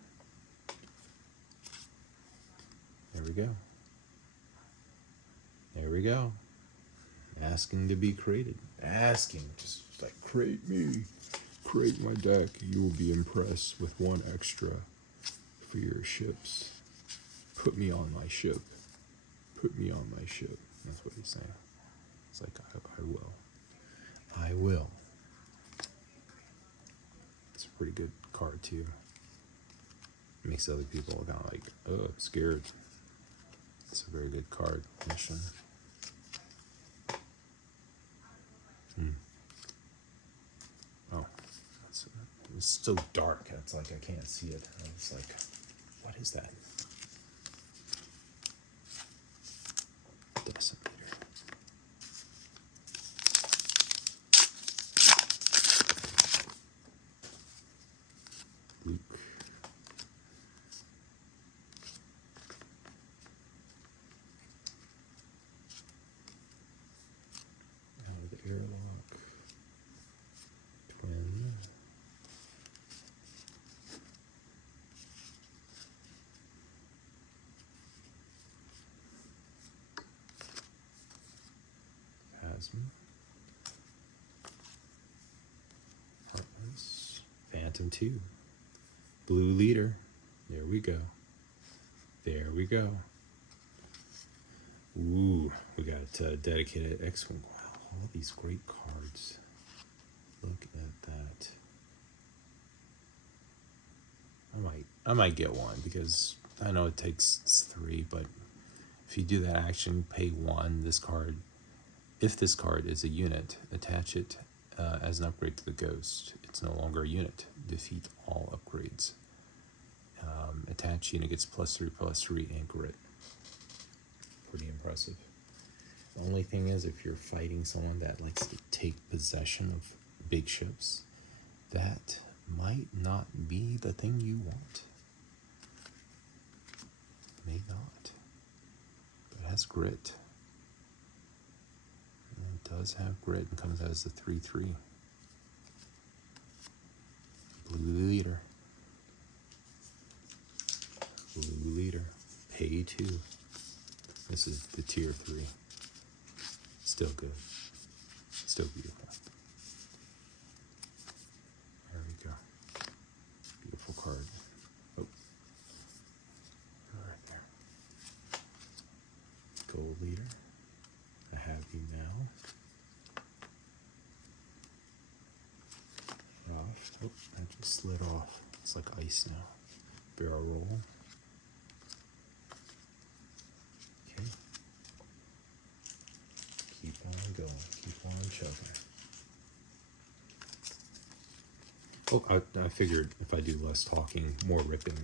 There we go. There we go. Asking to be created. Asking. Just like, create me. Create my deck. You will be impressed with 1 extra for your ships. Put me on my ship. Put me on my ship. That's what he's saying. It's like, I will. I will. It's a pretty good card, too. Makes other people kind of like, oh, scared. It's a very good card. Mission. Oh, it's so dark. It's like I can't see it. It's like, what is that? Decimator. Luke. Out of the airlock. Twin. Phasma. Heartless. Phantom 2. Blue Leader. There we go. There we go. Ooh, we got dedicated X-Wing. Wow, all these great cards. Look at that. I might get one because I know it takes 3, but if you do that action, pay 1. This card, if this card is a unit, attach it as an upgrade to the Ghost. It's no longer a unit. Defeat all upgrades. Attach unit gets +3/+3 and grit. Pretty impressive. The only thing is, if you're fighting someone that likes to take possession of big ships, that might not be the thing you want. May not. But it has grit. And it does have grit and comes as the 3/3. Blue Leader. Blue Leader. Pay 2. This is the tier 3. Still good. Still beautiful. There we go. Beautiful card. Oh. Right there. Gold Leader. I have you now. Off. Oh, that just slid off. It's like ice now. Barrel roll. Okay. Keep on going. Keep on chugging. Oh, I figured if I do less talking, more ripping,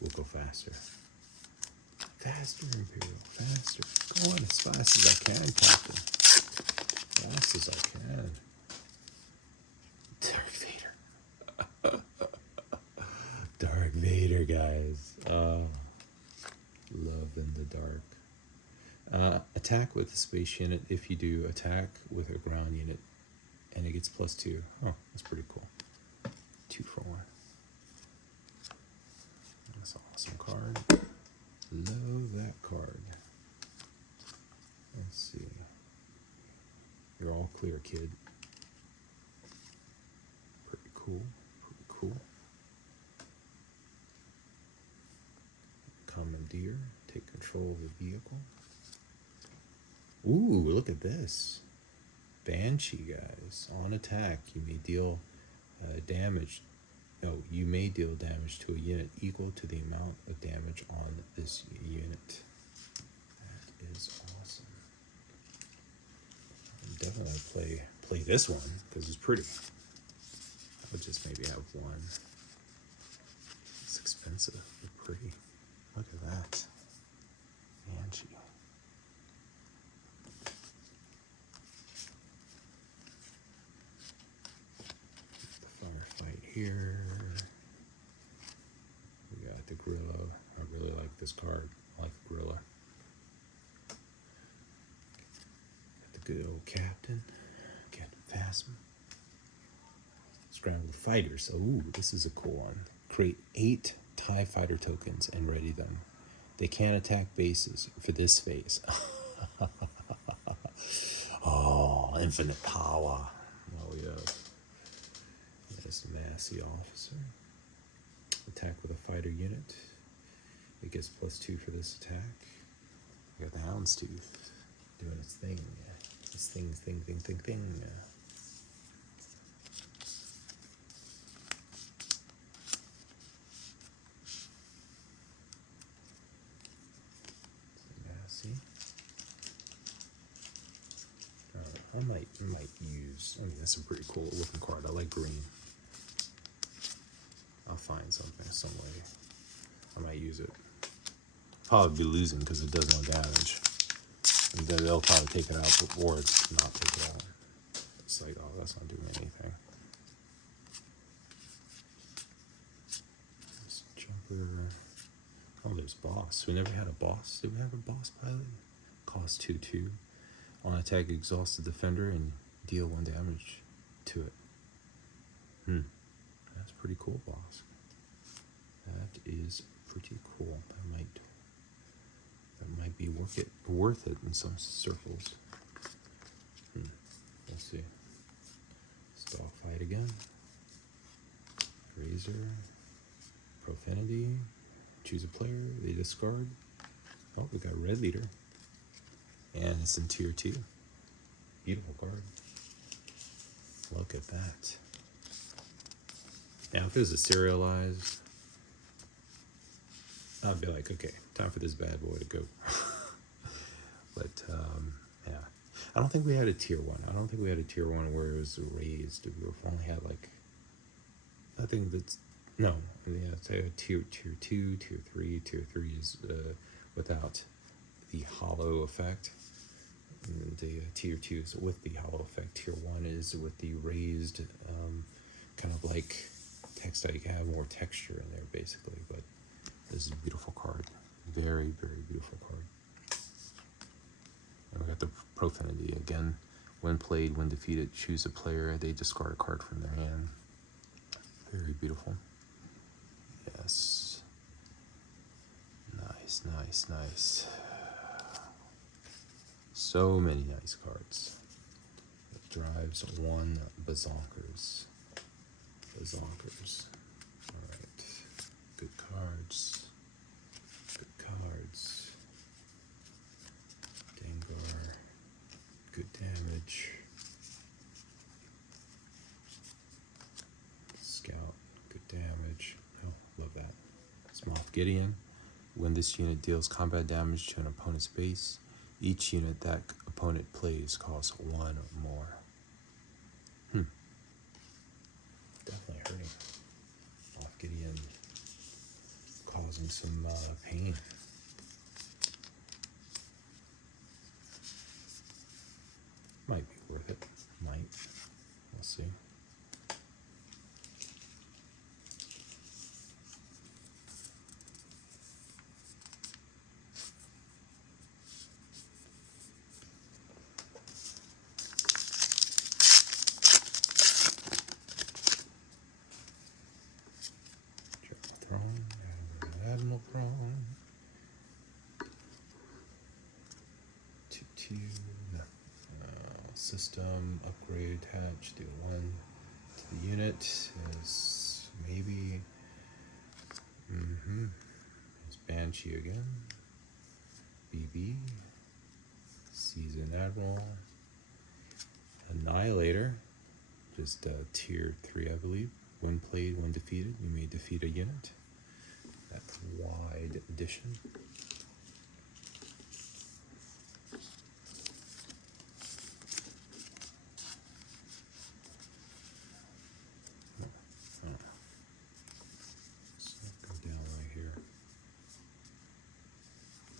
we'll go faster. Faster, Imperial, faster. Go on as fast as I can, Captain. Fast as I can. Darth Vader. Darth Vader, guys. Love in the dark. Attack with a space unit if you do attack with a ground unit, and it gets +2. Oh, that's pretty cool. 2 for 1. That's an awesome card. Love that card. Let's see. You're all clear, kid. Pretty cool. Pretty cool. Commandeer. Take control of the vehicle. Ooh, look at this. Banshee, guys. On attack, you may deal damage. No, you may deal damage to a unit equal to the amount of damage on this unit. That is awesome. I'll definitely play this one because it's pretty. I would just maybe have one. It's expensive but pretty. Look at that. Banshee. The firefight here. We got the gorilla. I really like this card. I like the gorilla. Got the good old captain. Get Phasma. Scrambled fighters. Ooh, this is a cool one. Create 8 TIE fighter tokens and ready them. They can't attack bases for this phase. Oh, infinite power. Oh, yeah. There's Massey Officer. Attack with a fighter unit. It gets +2 for this attack. We got the Houndstooth doing its thing. This thing. Massey. I might use. I mean, that's a pretty cool looking card. I like green. I'll find something some way. I might use it. Probably be losing because it does no damage. And then they'll probably take it out or not take it out. It's like, oh, that's not doing anything. This jumper. Oh, there's boss. We never had a boss. Did we have a boss pilot? Cost 2/2. On attack, exhaust the defender and deal 1 damage to it. That's pretty cool, boss. That is pretty cool. That might be worth it in some circles. Let's see. Stall fight again. Razor. Profanity. Choose a player. They discard. Oh, we got Red Leader. And it's in tier 2. Beautiful card. Look at that. Now, if it was a serialized, I'd be like, okay, time for this bad boy to go. But, yeah. I don't think we had a tier 1. I don't think we had a tier 1 where it was raised. We've only had, like, I think that's, no. Yeah, it's a tier 2, tier 3. Tier 3 is without the hollow effect. And the tier 2 is with the hollow effect. Tier 1 is with the raised, kind of like text. You can have more texture in there, basically. But this is a beautiful card. Very, very beautiful card. And we got the Profanity again. When played, when defeated, choose a player. They discard a card from their hand. Very beautiful. Yes. Nice. So many nice cards. It drives 1 bazonkers. Alright. Good cards. Dengar. Good damage. Scout. Good damage. Oh, love that. Moff Gideon. When this unit deals combat damage to an opponent's base, each unit that opponent plays costs 1 more. causing some pain. Might be worth it. Might. We'll see. Admiral Throne. 2-2. System upgrade attached. Do 1 to the unit. Is maybe. It's Banshee again. BB. Seasoned Admiral. Annihilator. Just tier 3, I believe. When played, when defeated, you may defeat a unit. That's wide edition. So go down right here.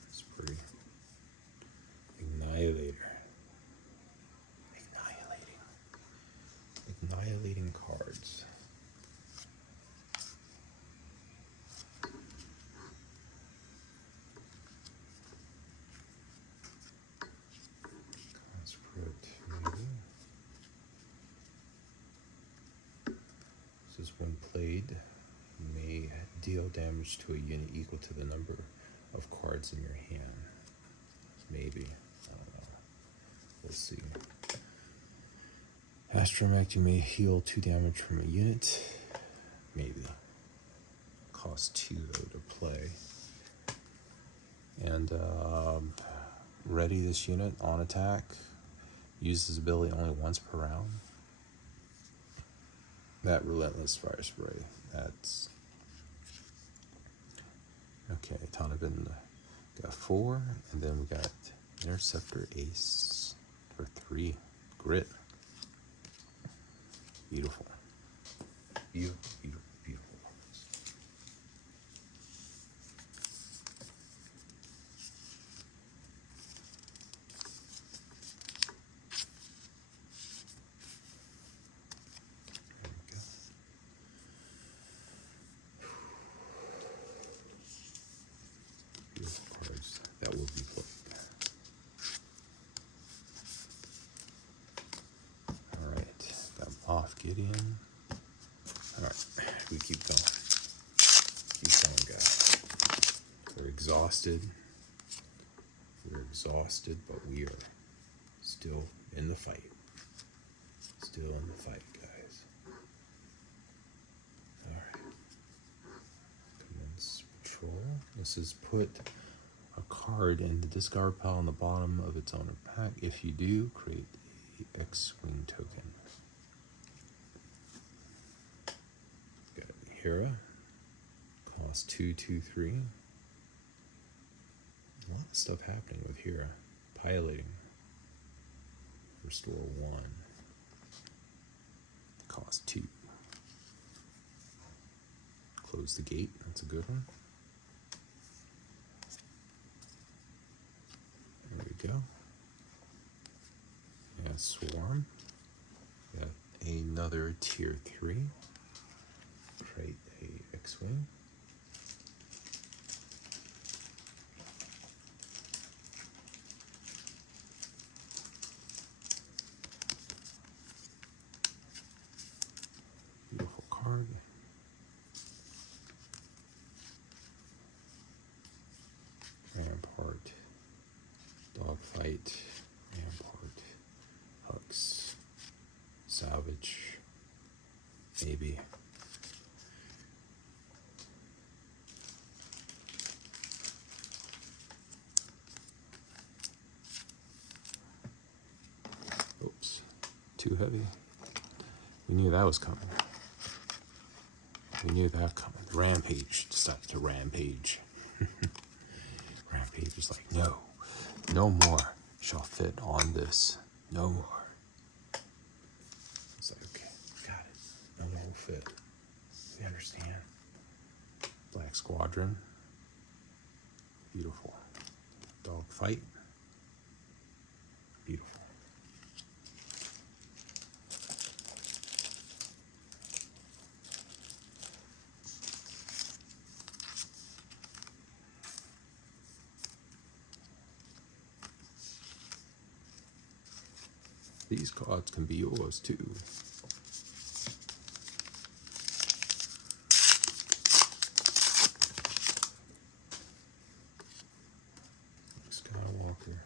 It's pretty. Annihilator. Annihilating cards. Conscript, maybe. This is when played, you may deal damage to a unit equal to the number of cards in your hand. Maybe. I don't know. We'll see. Astromech, you may heal 2 damage from a unit. Maybe. Cost 2 though to play. And ready this unit on attack. Use this ability only once per round. That Relentless Fire Spray. That's okay. Tonabin got 4, and then we got Interceptor Ace for 3. Grit. Beautiful. Beautiful, beautiful, beautiful. There we go. Beautiful cards that will be played. Off Gideon. Alright, we keep going. Keep going, guys. We're exhausted. We're exhausted, but we are still in the fight. Still in the fight, guys. Alright. Commence patrol. This is put a card in the discard pile on the bottom of its owner pack. If you do, create the X-Wing token. Hera, cost 2/2/3. A lot of stuff happening with Hera. Piloting. Restore 1. Cost 2. Close the gate. That's a good one. There we go. Yeah, Swarm. Got another tier 3. Create a X-Wing. Beautiful card. Rampart. Dogfight. Rampart. Hux. Salvage. Maybe. Oops, too heavy. We knew that was coming. We knew that coming. The Rampage decided to rampage. Rampage is like, no, no more shall fit on this. No more. It's like, okay, got it. No more will fit. We understand. Black Squadron. Beautiful. Dog fight. Beautiful. These cards can be yours too. Skywalker.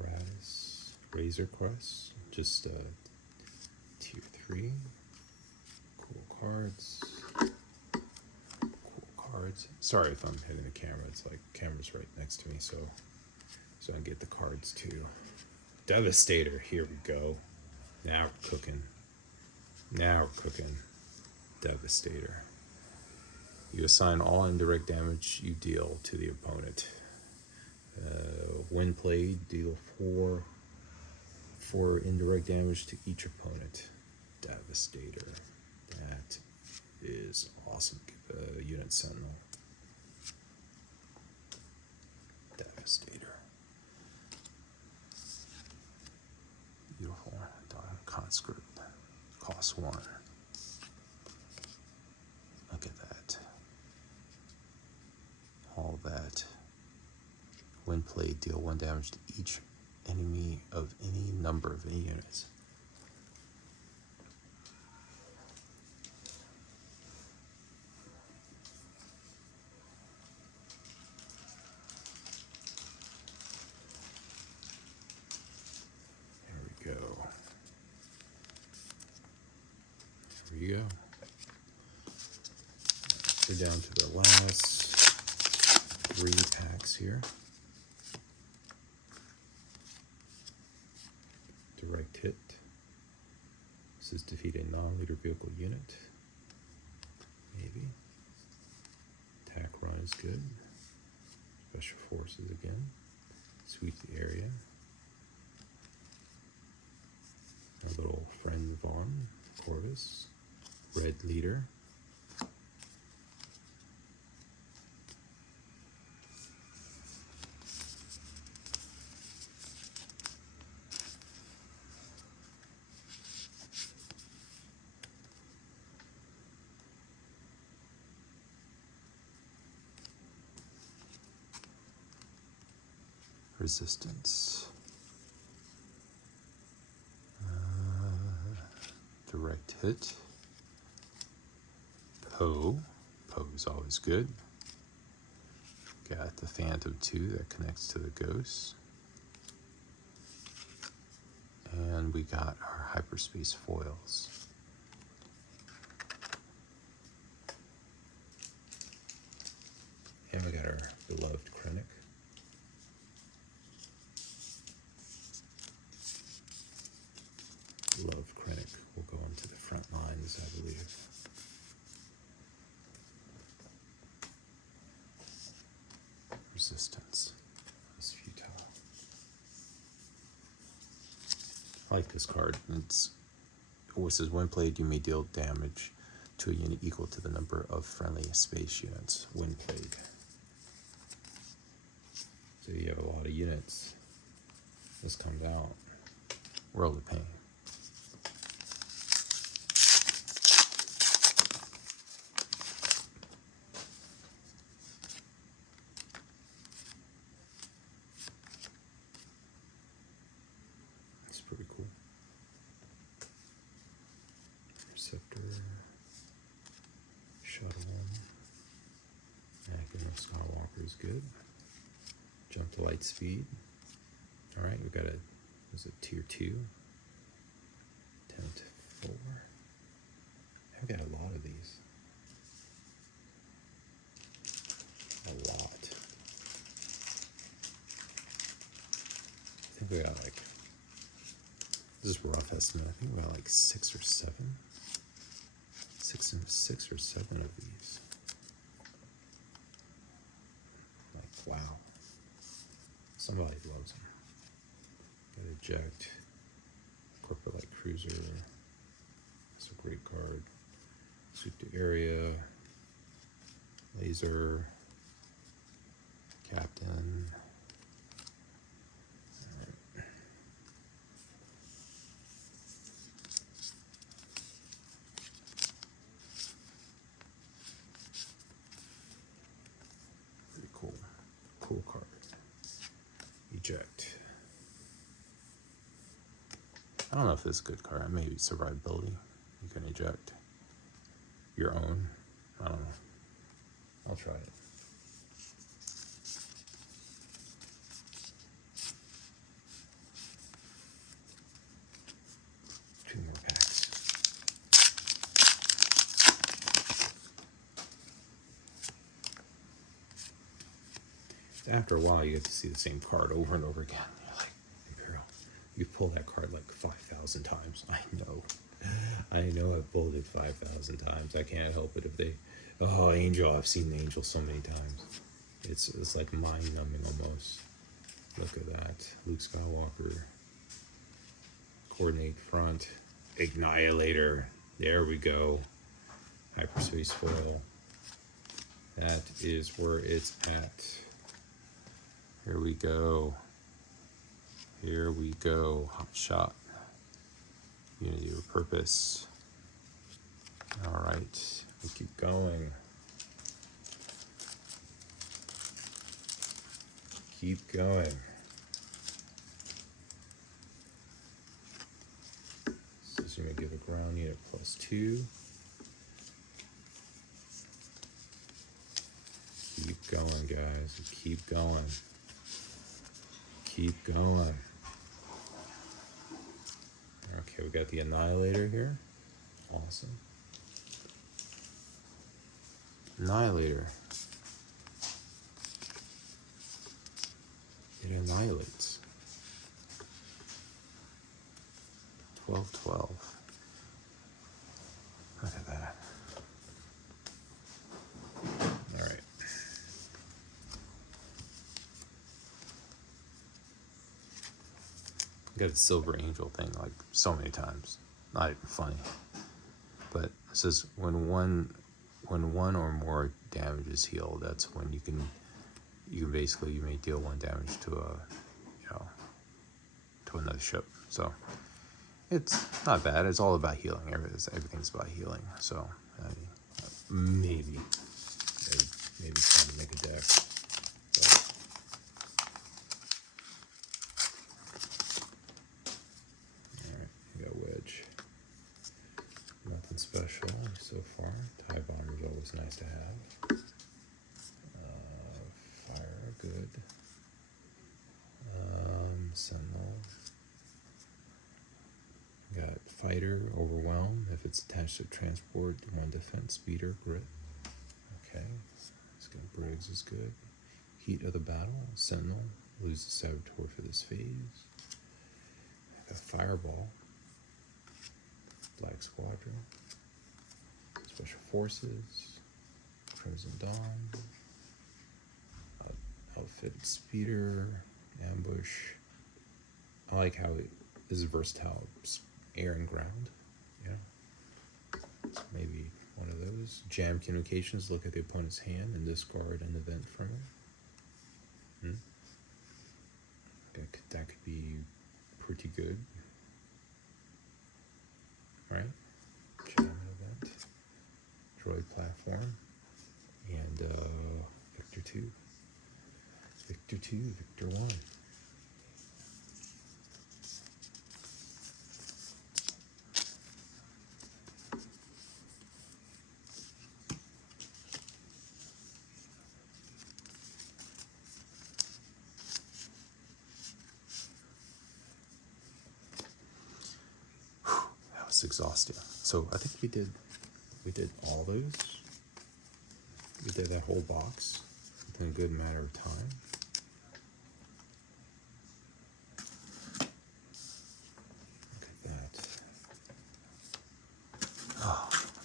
Radis. Razor Crest. Just tier 3. Cool cards. Sorry if I'm hitting the camera. It's like camera's right next to me, so I can get the cards too. Devastator. Here we go. Now we're cooking. Devastator. You assign all indirect damage you deal to the opponent. When played, deal 4 indirect damage to each opponent. Devastator. That is awesome. Unit Sentinel. Devastator. Beautiful. Conscript. Cost 1. Look at that. All that. When played, deal 1 damage to each enemy of any number of any units. There we go. We're down to the last 3 packs here. Direct hit. This is defeat a non-leader vehicle unit. Maybe. Attack run is good. Special forces again. Sweep the area. Our little friend Vaughn, Corvus. Red leader. Resistance. Direct hit. Poe. Poe's always good. Got the Phantom 2 that connects to the Ghost. And we got our hyperspace foils. And we got our beloved Krennic. Beloved Krennic will go into the front lines, I believe. Resistance is futile. I like this card. It says when played, you may deal damage to a unit equal to the number of friendly space units when played. So you have a lot of units. This comes out. World of Pain. It's pretty cool. Receptor. Shuttle. Anakin Skywalker is good. Jump to Lightspeed. Alright, we got was it tier 2? 10 to 4. I've got a lot of these. A lot. I think we got like, this is a rough estimate, I think we got like 6 or 7. 6 or 7 of these. Like, wow. Somebody loves them. Got eject. Corporate Light Cruiser. It's a great card. Sweep to area. Laser. Captain. Pretty cool. Cool card. Eject. I don't know if this is a good card. Maybe survivability. You can eject your own. I don't know. I'll try it. Two more packs. After a while, you get to see the same card over and over again. You're like, Imperial, you pulled that card like 5,000 times. I know I've pulled it 5,000 times. I can't help it if they, oh, Angel, I've seen the Angel so many times. It's like mind-numbing almost. Look at that. Luke Skywalker. Coordinate front. Annihilator. There we go. Hyperspace foil. That is where it's at. Here we go. Here we go. Hot shot. Unity of purpose. All right. We keep going. Keep going. So you're going to give a ground unit +2. Keep going, guys. Keep going. Keep going. Okay, we got the Annihilator here. Awesome. Annihilator. It annihilates. 12/12. Look at that. All right. I got the Silver Angel thing like so many times. Not even funny. But it says when one or more damage is healed, that's when you can basically, you may deal 1 damage to to another ship. So it's not bad. It's all about healing. Everything's about healing. So maybe trying to make a deck. But, all right, we got Wedge. Nothing special so far. TIE Bomber is always nice to have. Fire, good. Sentinel. Got Fighter, Overwhelm. If it's attached to transport, 1 defense, speeder, grit. Okay. Let's go. Briggs is good. Heat of the battle. Sentinel. Lose the Saboteur for this phase. Got Fireball. Black Squadron. Special Forces. Crimson Dawn. Outfitted Speeder. Ambush. I like how it is versatile. Air and ground. Yeah. Maybe one of those. Jam Communications. Look at the opponent's hand and discard an event from it. That could be pretty good. Right? Jam event. Droid platform. And Victor 2. Victor 2, Victor 1. That was exhausting. So I think we did all those. We did that whole box within a good matter of time.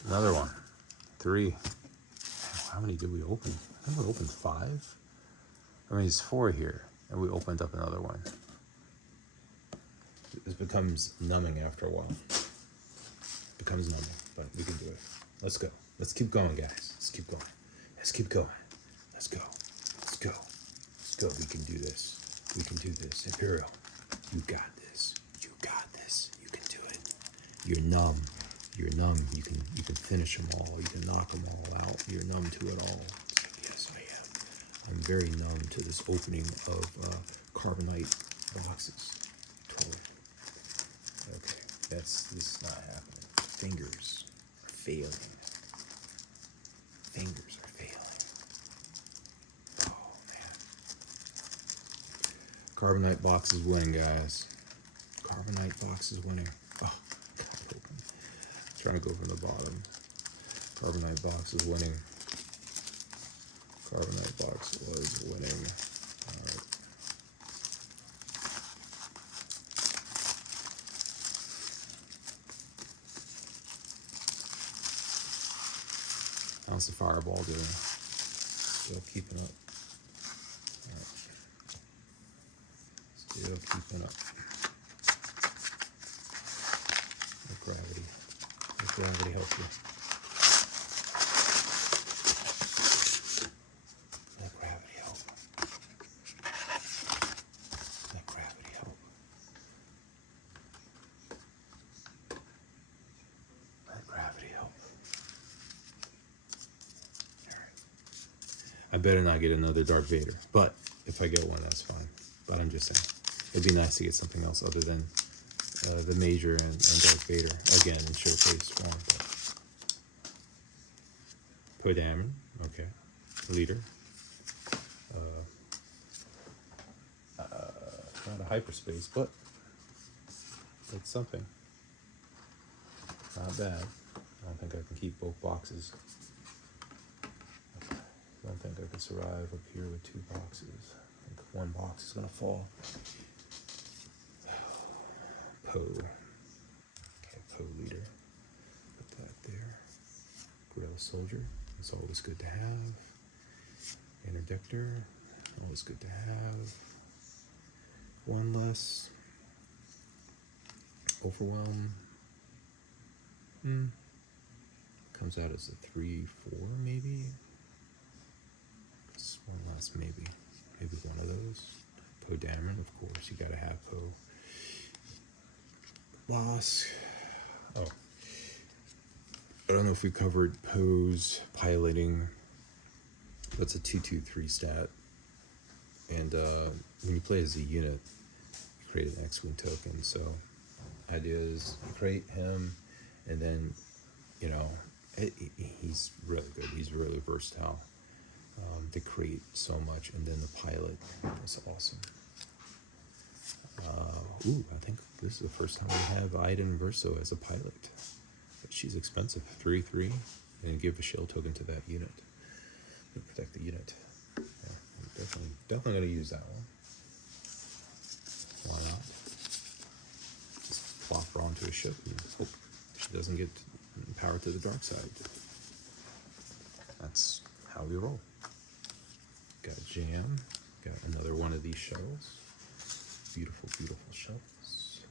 Another one. 3. How many did we open? I think we opened 5. I mean, it's 4 here, and we opened up another one. it becomes numbing after a while. It becomes numbing, but we can do it. Let's go. Let's keep going, guys. Let's keep going. Let's keep going. Let's go. Let's go. Let's go. We can do this. We can do this. Imperial, you got this. You got this. You can do it. You're numb. You're numb. You can finish them all. You can knock them all out. You're numb to it all. It's like, yes, I am. I'm very numb to this opening of carbonite boxes. Totally. Okay, this is not happening. Fingers are failing. Fingers are failing. Oh man. Carbonite boxes win, guys. Carbonite boxes winning. Oh, God, open. Trying to go from the bottom. Carbonite box is winning. Carbonite box was winning. All right. How's the fireball doing? Still keeping up. All right. Still keeping up. Let gravity. Let gravity help you. Let gravity help. Let gravity help. Let gravity help. I better not get another Darth Vader, but if I get one, that's fine. But I'm just saying, it'd be nice to get something else other than the Major and Darth Vader again in showcase form. Podameron, okay, leader. Not a hyperspace, but it's something. Not bad. I don't think I can keep both boxes. I don't think I can survive up here with two boxes. I think one box is gonna fall. Poe. Okay, Poe leader. Put that there. Grill soldier. It's always good to have. Interdictor. Always good to have. One less. Overwhelm. Comes out as a 3/4 maybe. One less maybe. Maybe one of those. Podameron, of course. You gotta have Poe. Boss. Oh. I don't know if we covered Poe's piloting. That's a 2/2/3 stat. And when you play as a unit, you create an X-Wing token. So, idea is you create him, and then, you know, he's really good. He's really versatile. They create so much, and then the pilot is awesome. I think this is the first time we have Iden Verso as a pilot. But she's expensive, 3/3, and give a shield token to that unit to protect the unit. Yeah, I'm definitely gonna use that one. Why not? Just plop her onto a ship and hope she doesn't get power to the dark side. That's how we roll. Got a jam. Got another one of these shells. Beautiful, beautiful shells.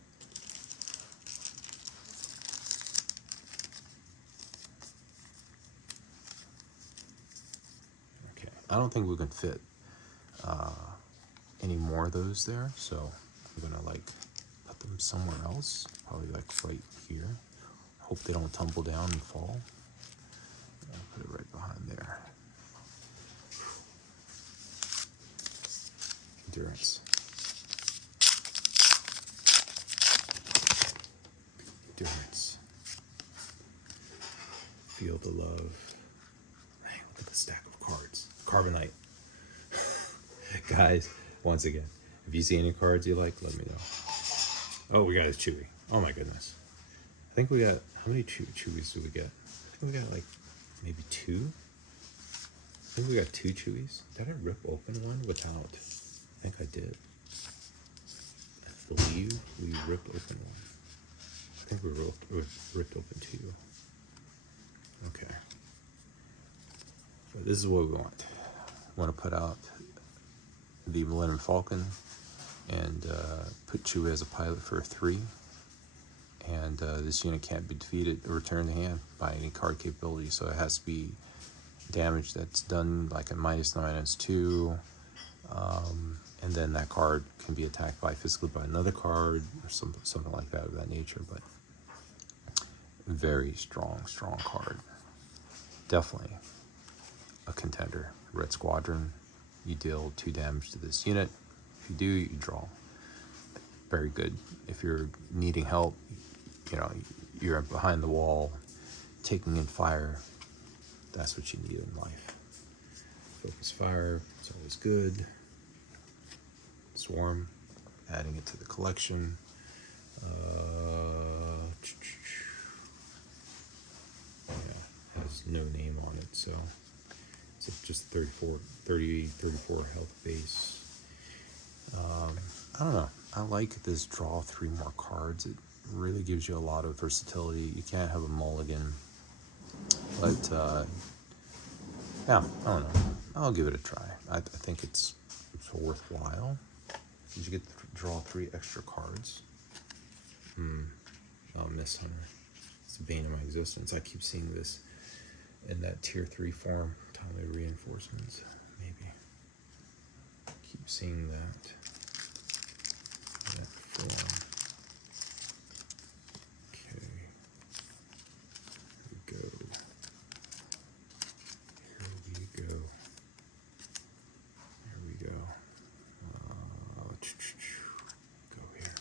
Okay, I don't think we can fit any more of those there, so I'm gonna like put them somewhere else, probably like right here. Hope they don't tumble down and fall. I'll put it right behind there. Endurance. Endurance. Feel the love. Man, look at the stack of cards. Carbonite. Guys, once again, if you see any cards you like, let me know. Oh, we got a Chewy. Oh my goodness. I think we got, how many Chewies do we get? I think we got like maybe 2. I think we got 2 Chewies. Did I rip open one without? I think I did. I believe we ripped open one. I think we ripped open 2. Okay. So this is what we want. We want to put out the Millennium Falcon and put you as a pilot for a 3. And this unit can't be defeated or returned to hand by any card capability, so it has to be damage that's done like a -2, and then that card can be attacked by physically by another card or something like that of that nature. But very strong card. Definitely a contender. Red Squadron, you deal 2 damage to this unit. If you do, you draw. Very good. If you're needing help, you know, you're behind the wall, taking in fire, that's what you need in life. Focus fire, it's always good. Swarm, adding it to the collection. Yeah, has no name on it, so it's just 34 health base. I don't know. I like this draw 3 more cards. It really gives you a lot of versatility. You can't have a mulligan, but yeah, I don't know. I'll give it a try. I think it's worthwhile. You get to draw 3 extra cards. Oh, Miss Hunter. It's the bane of my existence. I keep seeing this in that tier 3 form. Timely reinforcements, maybe. Keep seeing that form. Okay. Here we go. Go here.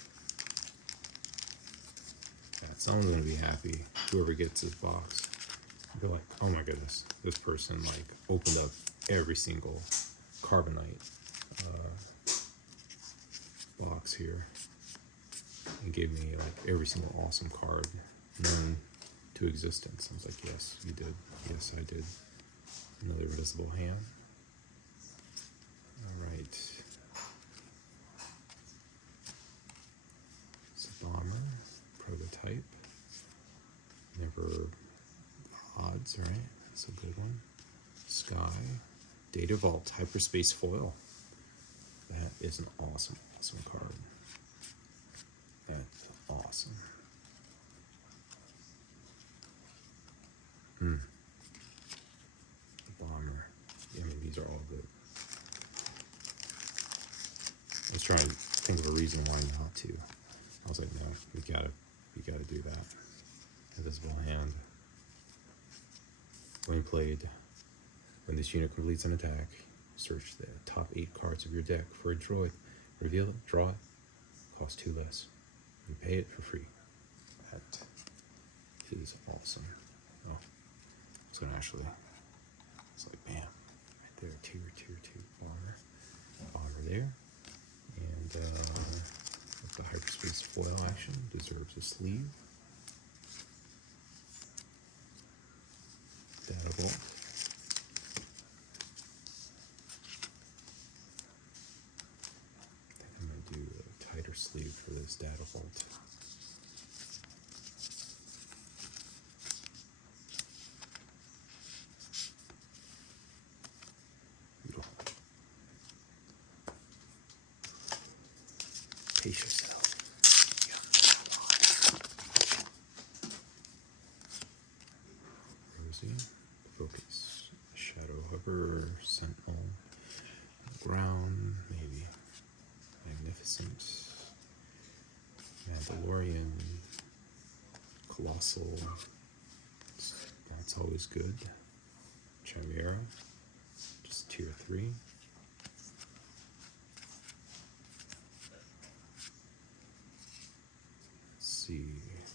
Someone's gonna be happy. Whoever gets this box, they're like, "Oh my goodness, this person like opened up every single Carbonite box here and gave me like every single awesome card known to existence." I was like, "Yes, you did. Yes, I did." Another visible hand. All right. It's a bomber prototype. Never odds, right? That's a good one. Sky. Data Vault Hyperspace Foil. That is an awesome card. That's awesome. The bomber. I mean, these are all good. I was trying to think of a reason why not to. I was like, no, we gotta do that. Invisible hand. When played, when this unit completes an attack, search the top 8 cards of your deck for a droid. Reveal it, draw it, cost 2 less. You pay it for free. That is awesome. Oh, it's gonna actually, it's like bam, right there, tier 2 bomber there. And the hyperspace foil action deserves a sleeve. Data vault. I think I'm gonna do a tighter sleeve for this data vault. Pace yourself. Rosie, focus, shadow hover, sentinel, ground, maybe, magnificent, Mandalorian, colossal, that's always good, Chimera, just tier 3.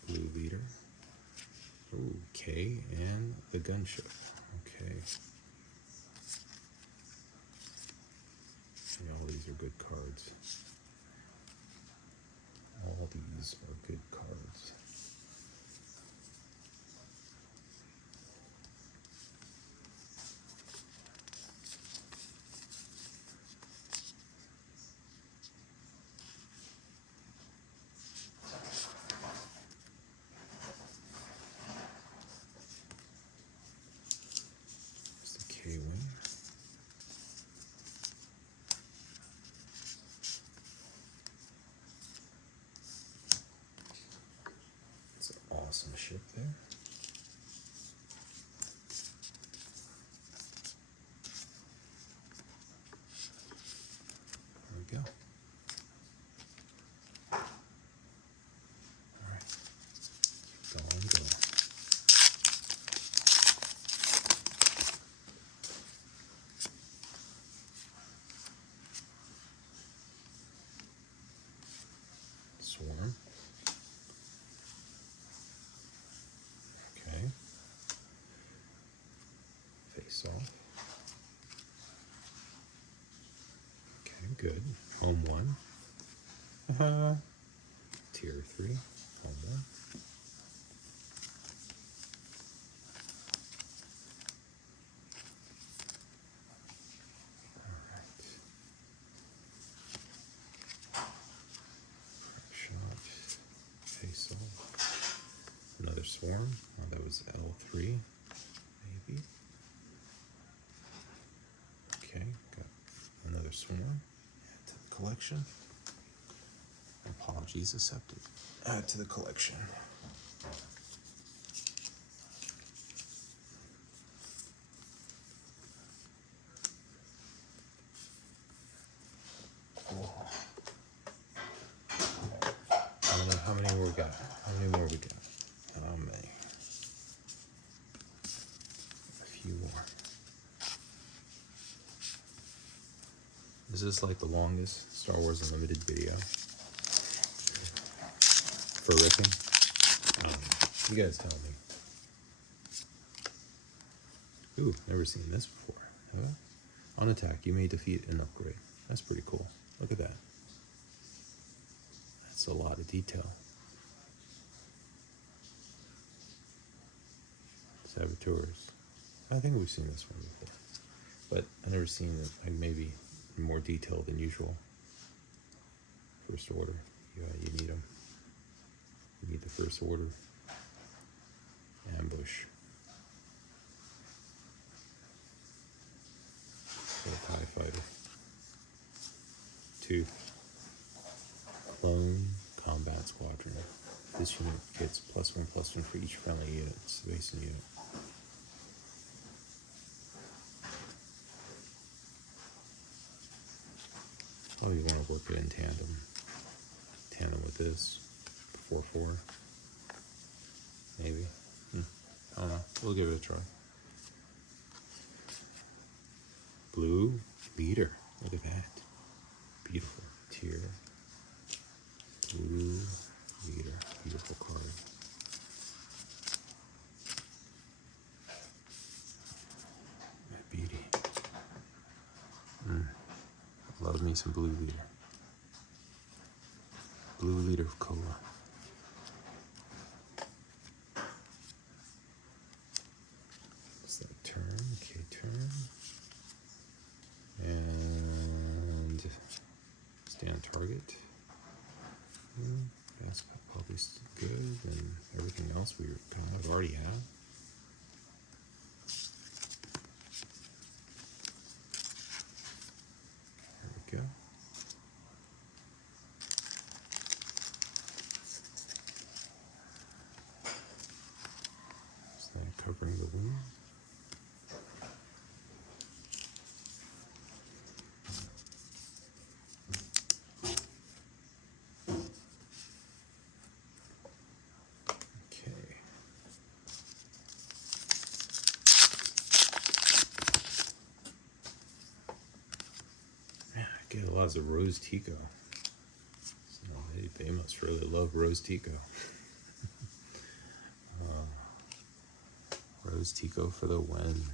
Blue leader. Okay, and the gunship. Okay. Yeah, all these are good cards. All these are good cards. K-Wing. chip there. There we go. All right. Going. Swarm. Okay. Face off. Okay, good. Home 1. Tier 3. Home 1. Alright. Shot. Face off. Another swarm. Oh, that was L3, maybe. Okay, got another swarm. Add to the collection. Apologies accepted. Add to the collection. Cool. How many more we got? How many more we got? How many? A few more. Is this like the longest Star Wars Unlimited video for ripping? You guys tell me. Ooh, never seen this before. Have I? On attack, you may defeat an upgrade. That's pretty cool. Look at that. That's a lot of detail. Saboteurs. I think we've seen this one before, but I've never seen it, like maybe in more detail than usual. First order. You need them. You need the first order. Ambush. For a TIE fighter. 2. Clone Combat Squadron. This unit gets +1/+1 for each friendly unit. It's the base unit. Oh, you want to work it in tandem. Tandem with this. 4/4. Maybe. I don't know. We'll give it a try. Blue Leader. Look at that. Beautiful. Tier. Blue Leader. Beautiful card. That beauty. Love me some Blue Leader. Blue Leader of Cola. What's that turn? Okay, turn. And stay on target. That's probably good, and everything else we kind of already have. There we go. So then covering the room. Get lots of Rose Tico. So they must really love Rose Tico. Rose Tico for the win.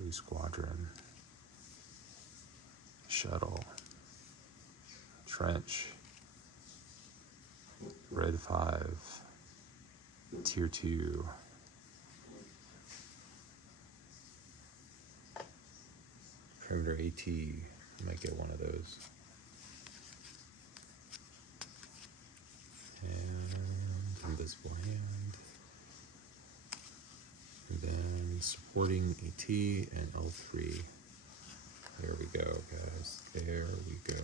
Blue Squadron. Shuttle. Trench. Red 5. Tier 2. Perimeter AT, you might get one of those. And invisible hand. And then supporting AT and L3. There we go, guys. There we go.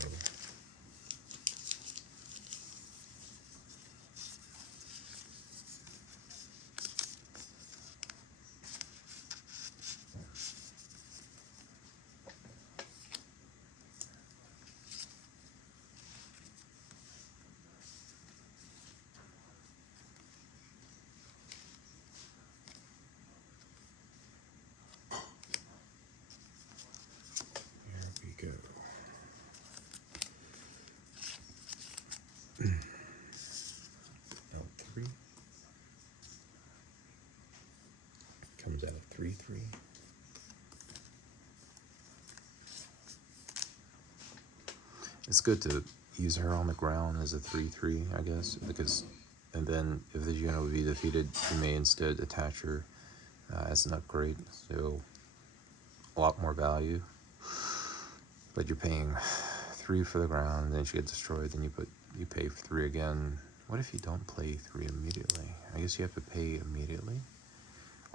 it's good to use her on the ground as a 3/3, I guess, because, and then if the unit would be defeated, you may instead attach her as an upgrade, so a lot more value. But you're paying 3 for the ground, then she gets destroyed, then you pay for 3 again. What if you don't play 3 immediately? I guess you have to pay immediately,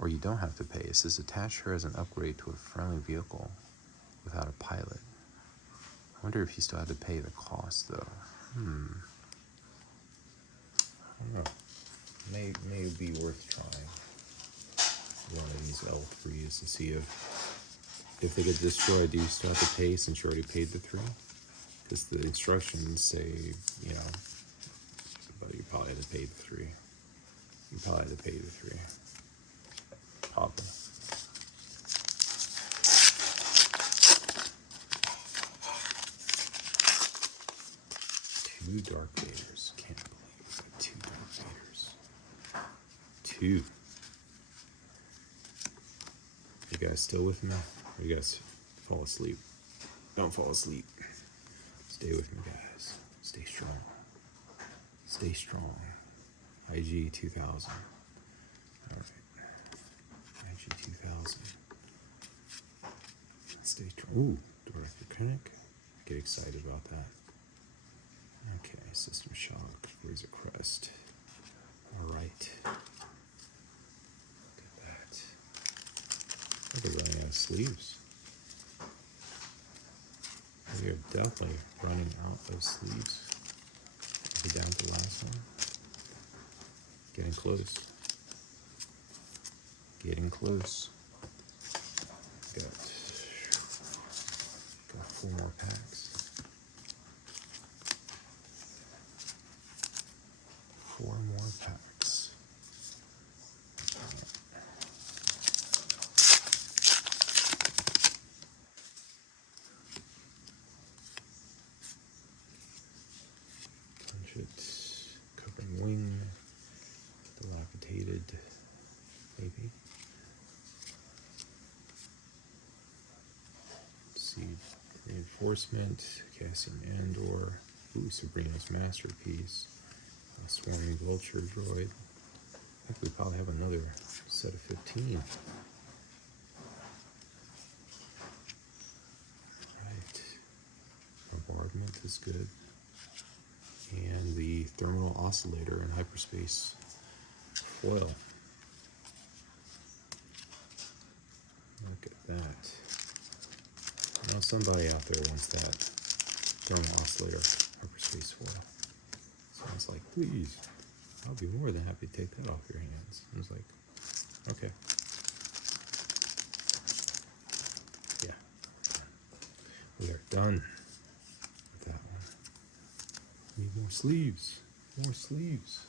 or you don't have to pay. It says attach her as an upgrade to a friendly vehicle without a pilot. I wonder if you still have to pay the cost though. I don't know. May be worth trying one of these L3s to see if they get destroyed. Do you still have to pay since you already paid the 3? Because the instructions say, you know, but you probably had to pay the 3. You probably had to pay the 3. Probably. Two Dark Vaders. Can't believe we got 2 Dark Vaders. 2. You guys still with me? Or you guys fall asleep? Don't fall asleep. Stay with me, guys. Stay strong. Stay strong. IG 2000. Alright. IG 2000. Stay strong. Ooh, Dorothy Kinnick. Get excited about that. Okay, System Shock. Razor Crest. Alright. Look at that. They're running out of sleeves. We are definitely running out of sleeves. We're down to the last one. Getting close. Getting close. Got 4 more packs. 4 more packs. Covering wing, dilapidated, maybe. Seed reinforcement, Cassian Andor, ooh, Sabrina's masterpiece, a swarming vulture droid. I think we probably have another set of 15. Right, bombardment is good. And the thermal oscillator and hyperspace foil. Look at that. I know somebody out there wants that thermal oscillator hyperspace foil. So I was like, please, I'll be more than happy to take that off your hands. I was like, okay. Yeah. We are done with that one. Need more sleeves. More sleeves.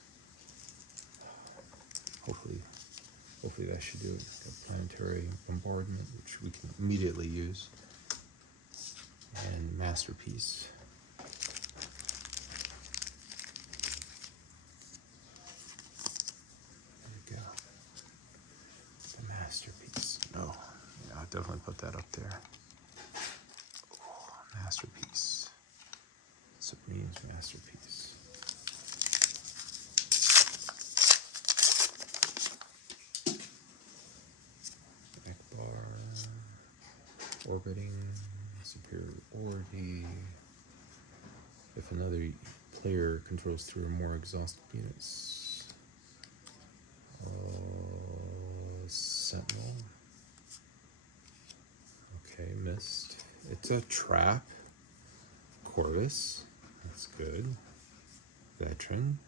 Hopefully that should do it. Got planetary bombardment, which we can immediately use. And masterpiece. There you go. The masterpiece. Oh, yeah, I'll definitely put that up there. Oh, masterpiece. Sabrina's masterpiece. Orbiting, superiority. If another player controls 3 or more exhaust units. Sentinel. Okay, missed. It's a trap. Corvus. That's good. Veteran.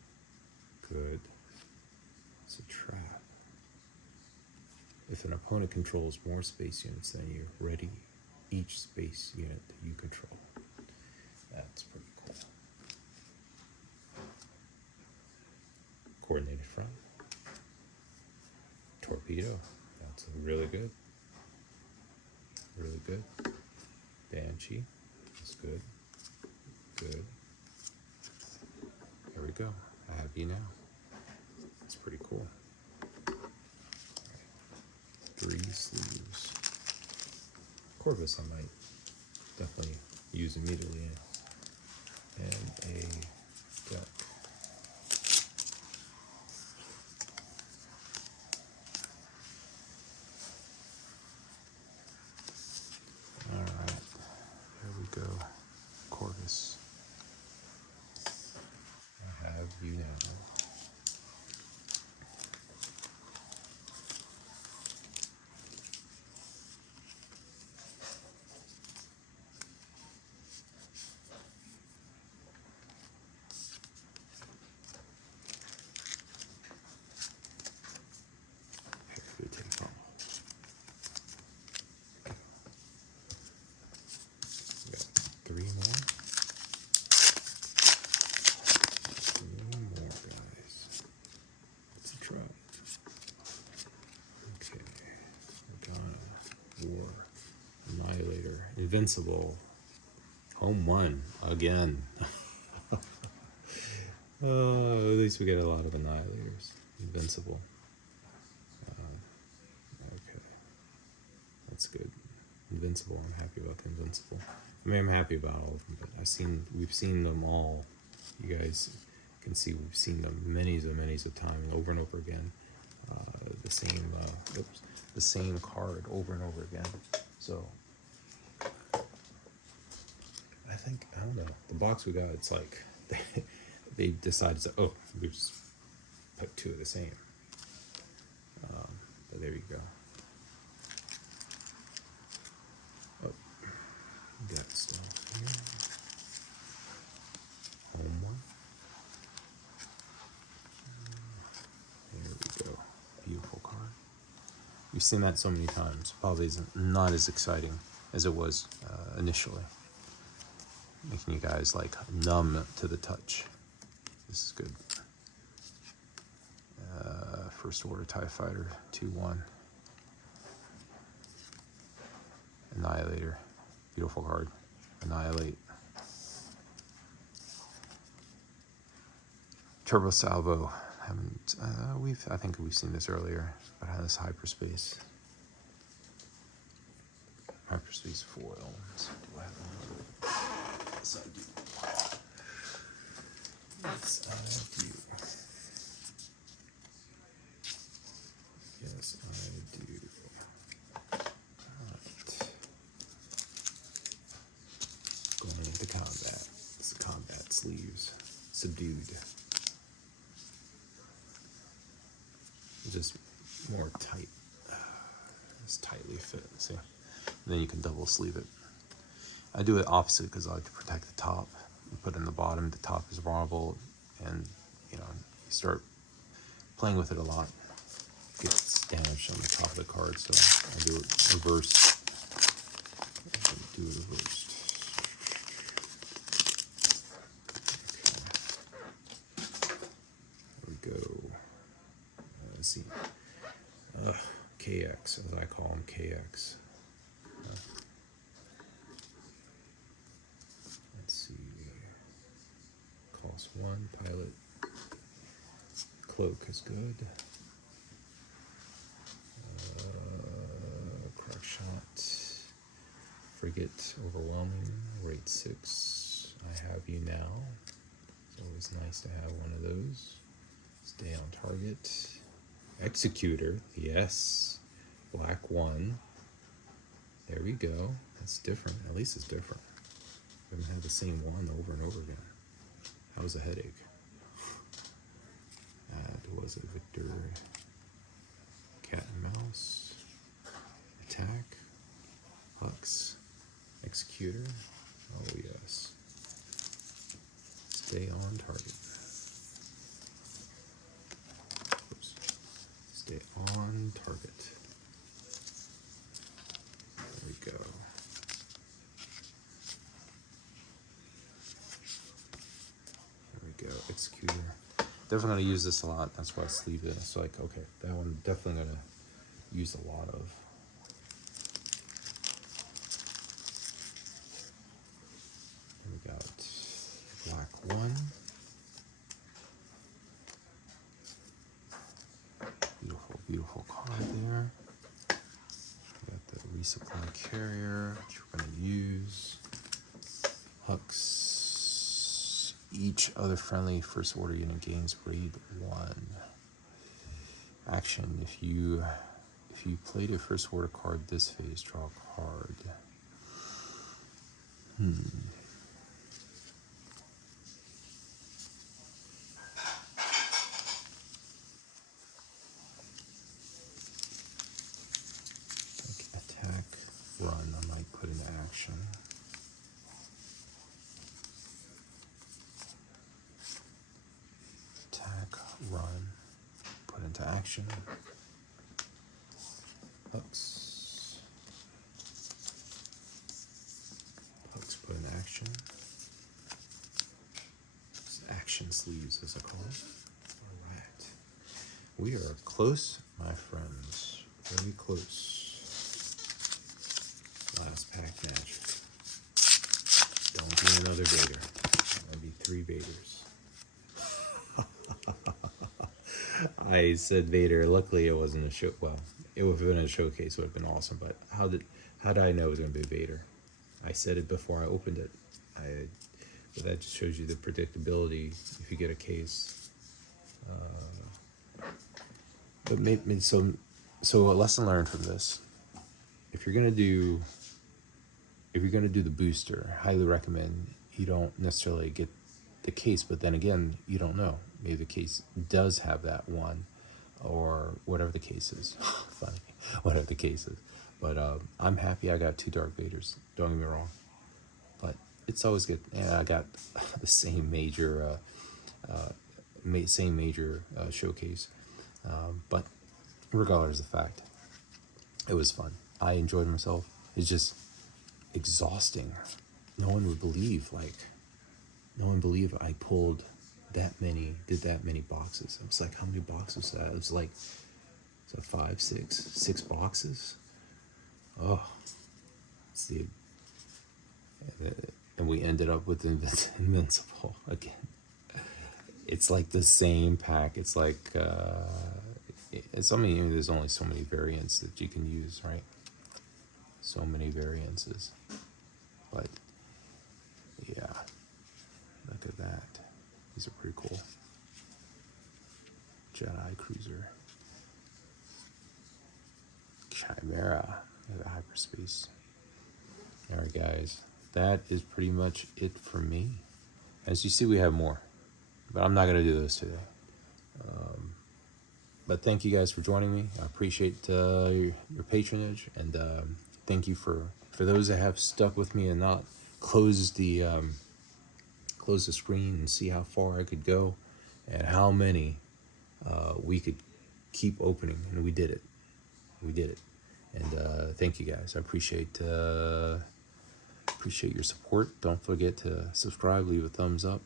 Good. It's a trap. If an opponent controls more space units than you, ready each space unit you control. That's pretty cool. Coordinated front. Torpedo. That's really good. Really good. Banshee. That's good. Good. There we go. I have you now. That's pretty cool. 3 sleeves. Corvus I might definitely use immediately. Invincible. Home 1 again. Oh, at least we get a lot of Annihilators. Invincible. Okay. That's good. Invincible. I'm happy about the Invincible. I mean, I'm happy about all of them, but we've seen them all. You guys can see we've seen them many of times over and over again. The same card over and over again. So I don't know. The box we got, it's like they decided to, we just put 2 of the same. But there you go. Oh, we got stuff here. Home 1. There we go. Beautiful card. We've seen that so many times. Probably not as exciting as it was initially. Making you guys like numb to the touch. This is good. First Order TIE Fighter 2-1. Annihilator. Beautiful card. Annihilate. Turbo Salvo. I think we've seen this earlier, but has this hyperspace. Hyperspace foil. So do I have one? Yes, I do. Yes, I do. Yes, I do. Alright. Going into combat. It's the combat sleeves. Subdued. Just more tight. It's tightly fit. See? And then you can double sleeve it. I do it opposite because I like to protect the top. You put it in the bottom, the top is vulnerable, and you start playing with it a lot. It gets damaged on the top of the card, so I do it reverse. Do it reversed. Okay. There we go. Let's see. KX, as I call them, KX. Let's see. Cost 1, pilot. Cloak is good. Crack shot. Frigate, overwhelming. Rate 6. I have you now. It's always nice to have one of those. Stay on target. Executor, yes. Black 1. There we go. That's different. At least it's different. We haven't had the same one over and over again. That was a headache. That was a Victor. Cat and mouse. Attack. Hux. Executor. Oh yes. Stay on target. Oops. Stay on target. There we go. There we go. Executor. Definitely gonna use this a lot. That's why I sleeved it. It's like, okay, that one definitely gonna use a lot of. We got black 1. Beautiful, beautiful card there. We got the resupply carrier, which we're going to use. Hux. Each other friendly first order unit gains raid 1. Action. If you played a first order card this phase, draw a card. Attack, run, I might put into action. Attack, run, put into action. Hux. Hux, put into action. It's action sleeves, as I call it. Alright. We are close, my friends. Very close. Last pack magic. Don't be another Vader. That'd be 3 Vaders. I said Vader. Luckily, it wasn't a show. Well, it would have been a showcase. It would have been awesome. But how did I know it was going to be Vader? I said it before I opened it. But that just shows you the predictability if you get a case. But maybe so a lesson learned from this: if you're gonna do the booster, I highly recommend you don't necessarily get the case. But then again, you don't know. Maybe the case does have that one, or whatever the case is. Funny, whatever the case is. But I'm happy I got 2 Dark Vaders. Don't get me wrong. But it's always good. And I got the same major showcase. But regardless of the fact, it was fun. I enjoyed myself. It's just exhausting. No one would believe I pulled did that many boxes. It was like, how many boxes? It was like, 5, 6 boxes. Oh, see, and we ended up with Invincible again. It's like the same pack. It's like, there's only so many variants that you can use, right? So many variances. But, yeah, look at that. These are pretty cool. Jedi Cruiser. Chimera. Hyperspace. Alright, guys. That is pretty much it for me. As you see, we have more. But I'm not going to do those today. But thank you guys for joining me. I appreciate your patronage. And thank you for those that have stuck with me and not closed the screen and see how far I could go and how many we could keep opening. And we did it. And thank you guys. I appreciate your support. Don't forget to subscribe, leave a thumbs up.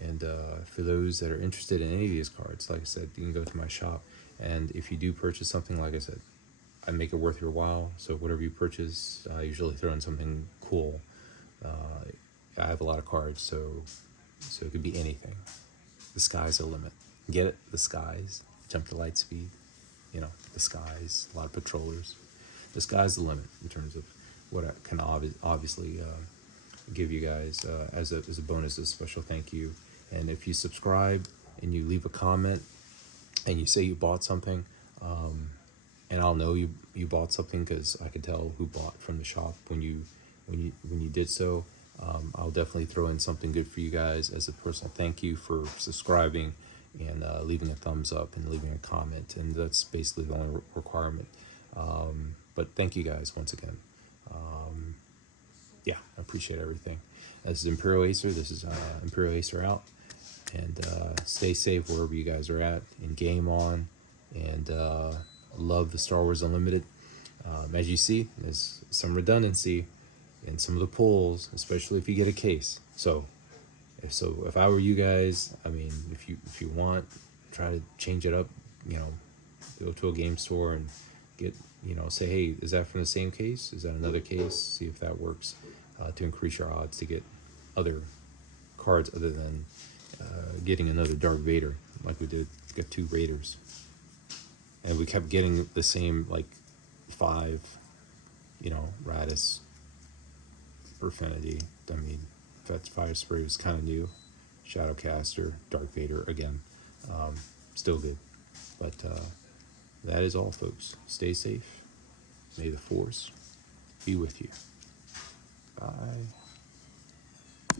And for those that are interested in any of these cards, like I said, you can go to my shop. And if you do purchase something, like I said, I make it worth your while. So whatever you purchase, I usually throw in something cool. I have a lot of cards, so it could be anything. The sky's the limit. Get it? The skies. Jump to Lightspeed. The skies. A lot of patrollers. The sky's the limit in terms of what I can obviously give you guys as a bonus, a special thank you. And if you subscribe and you leave a comment and you say you bought something, and I'll know you bought something because I can tell who bought from the shop when you did so. I'll definitely throw in something good for you guys as a personal thank you for subscribing and leaving a thumbs up and leaving a comment, and that's basically the only requirement. But thank you guys once again. Yeah, I appreciate everything. This is Imperial Acer. This is Imperial Acer out. And stay safe wherever you guys are at. And game on. And love the Star Wars Unlimited. As you see, there's some redundancy in some of the pulls, especially if you get a case. So if I were you guys, I mean, if you want, try to change it up. Go to a game store and get, say, hey, is that from the same case? Is that another case? See if that works to increase your odds to get other cards other than getting another Darth Vader like we did. Got 2 Raiders. And we kept getting the same, like, 5, Radis, Profanity. I mean, Fire Spray was kind of new. Shadowcaster, Darth Vader again. Still good. But that is all, folks. Stay safe. May the Force be with you. Bye.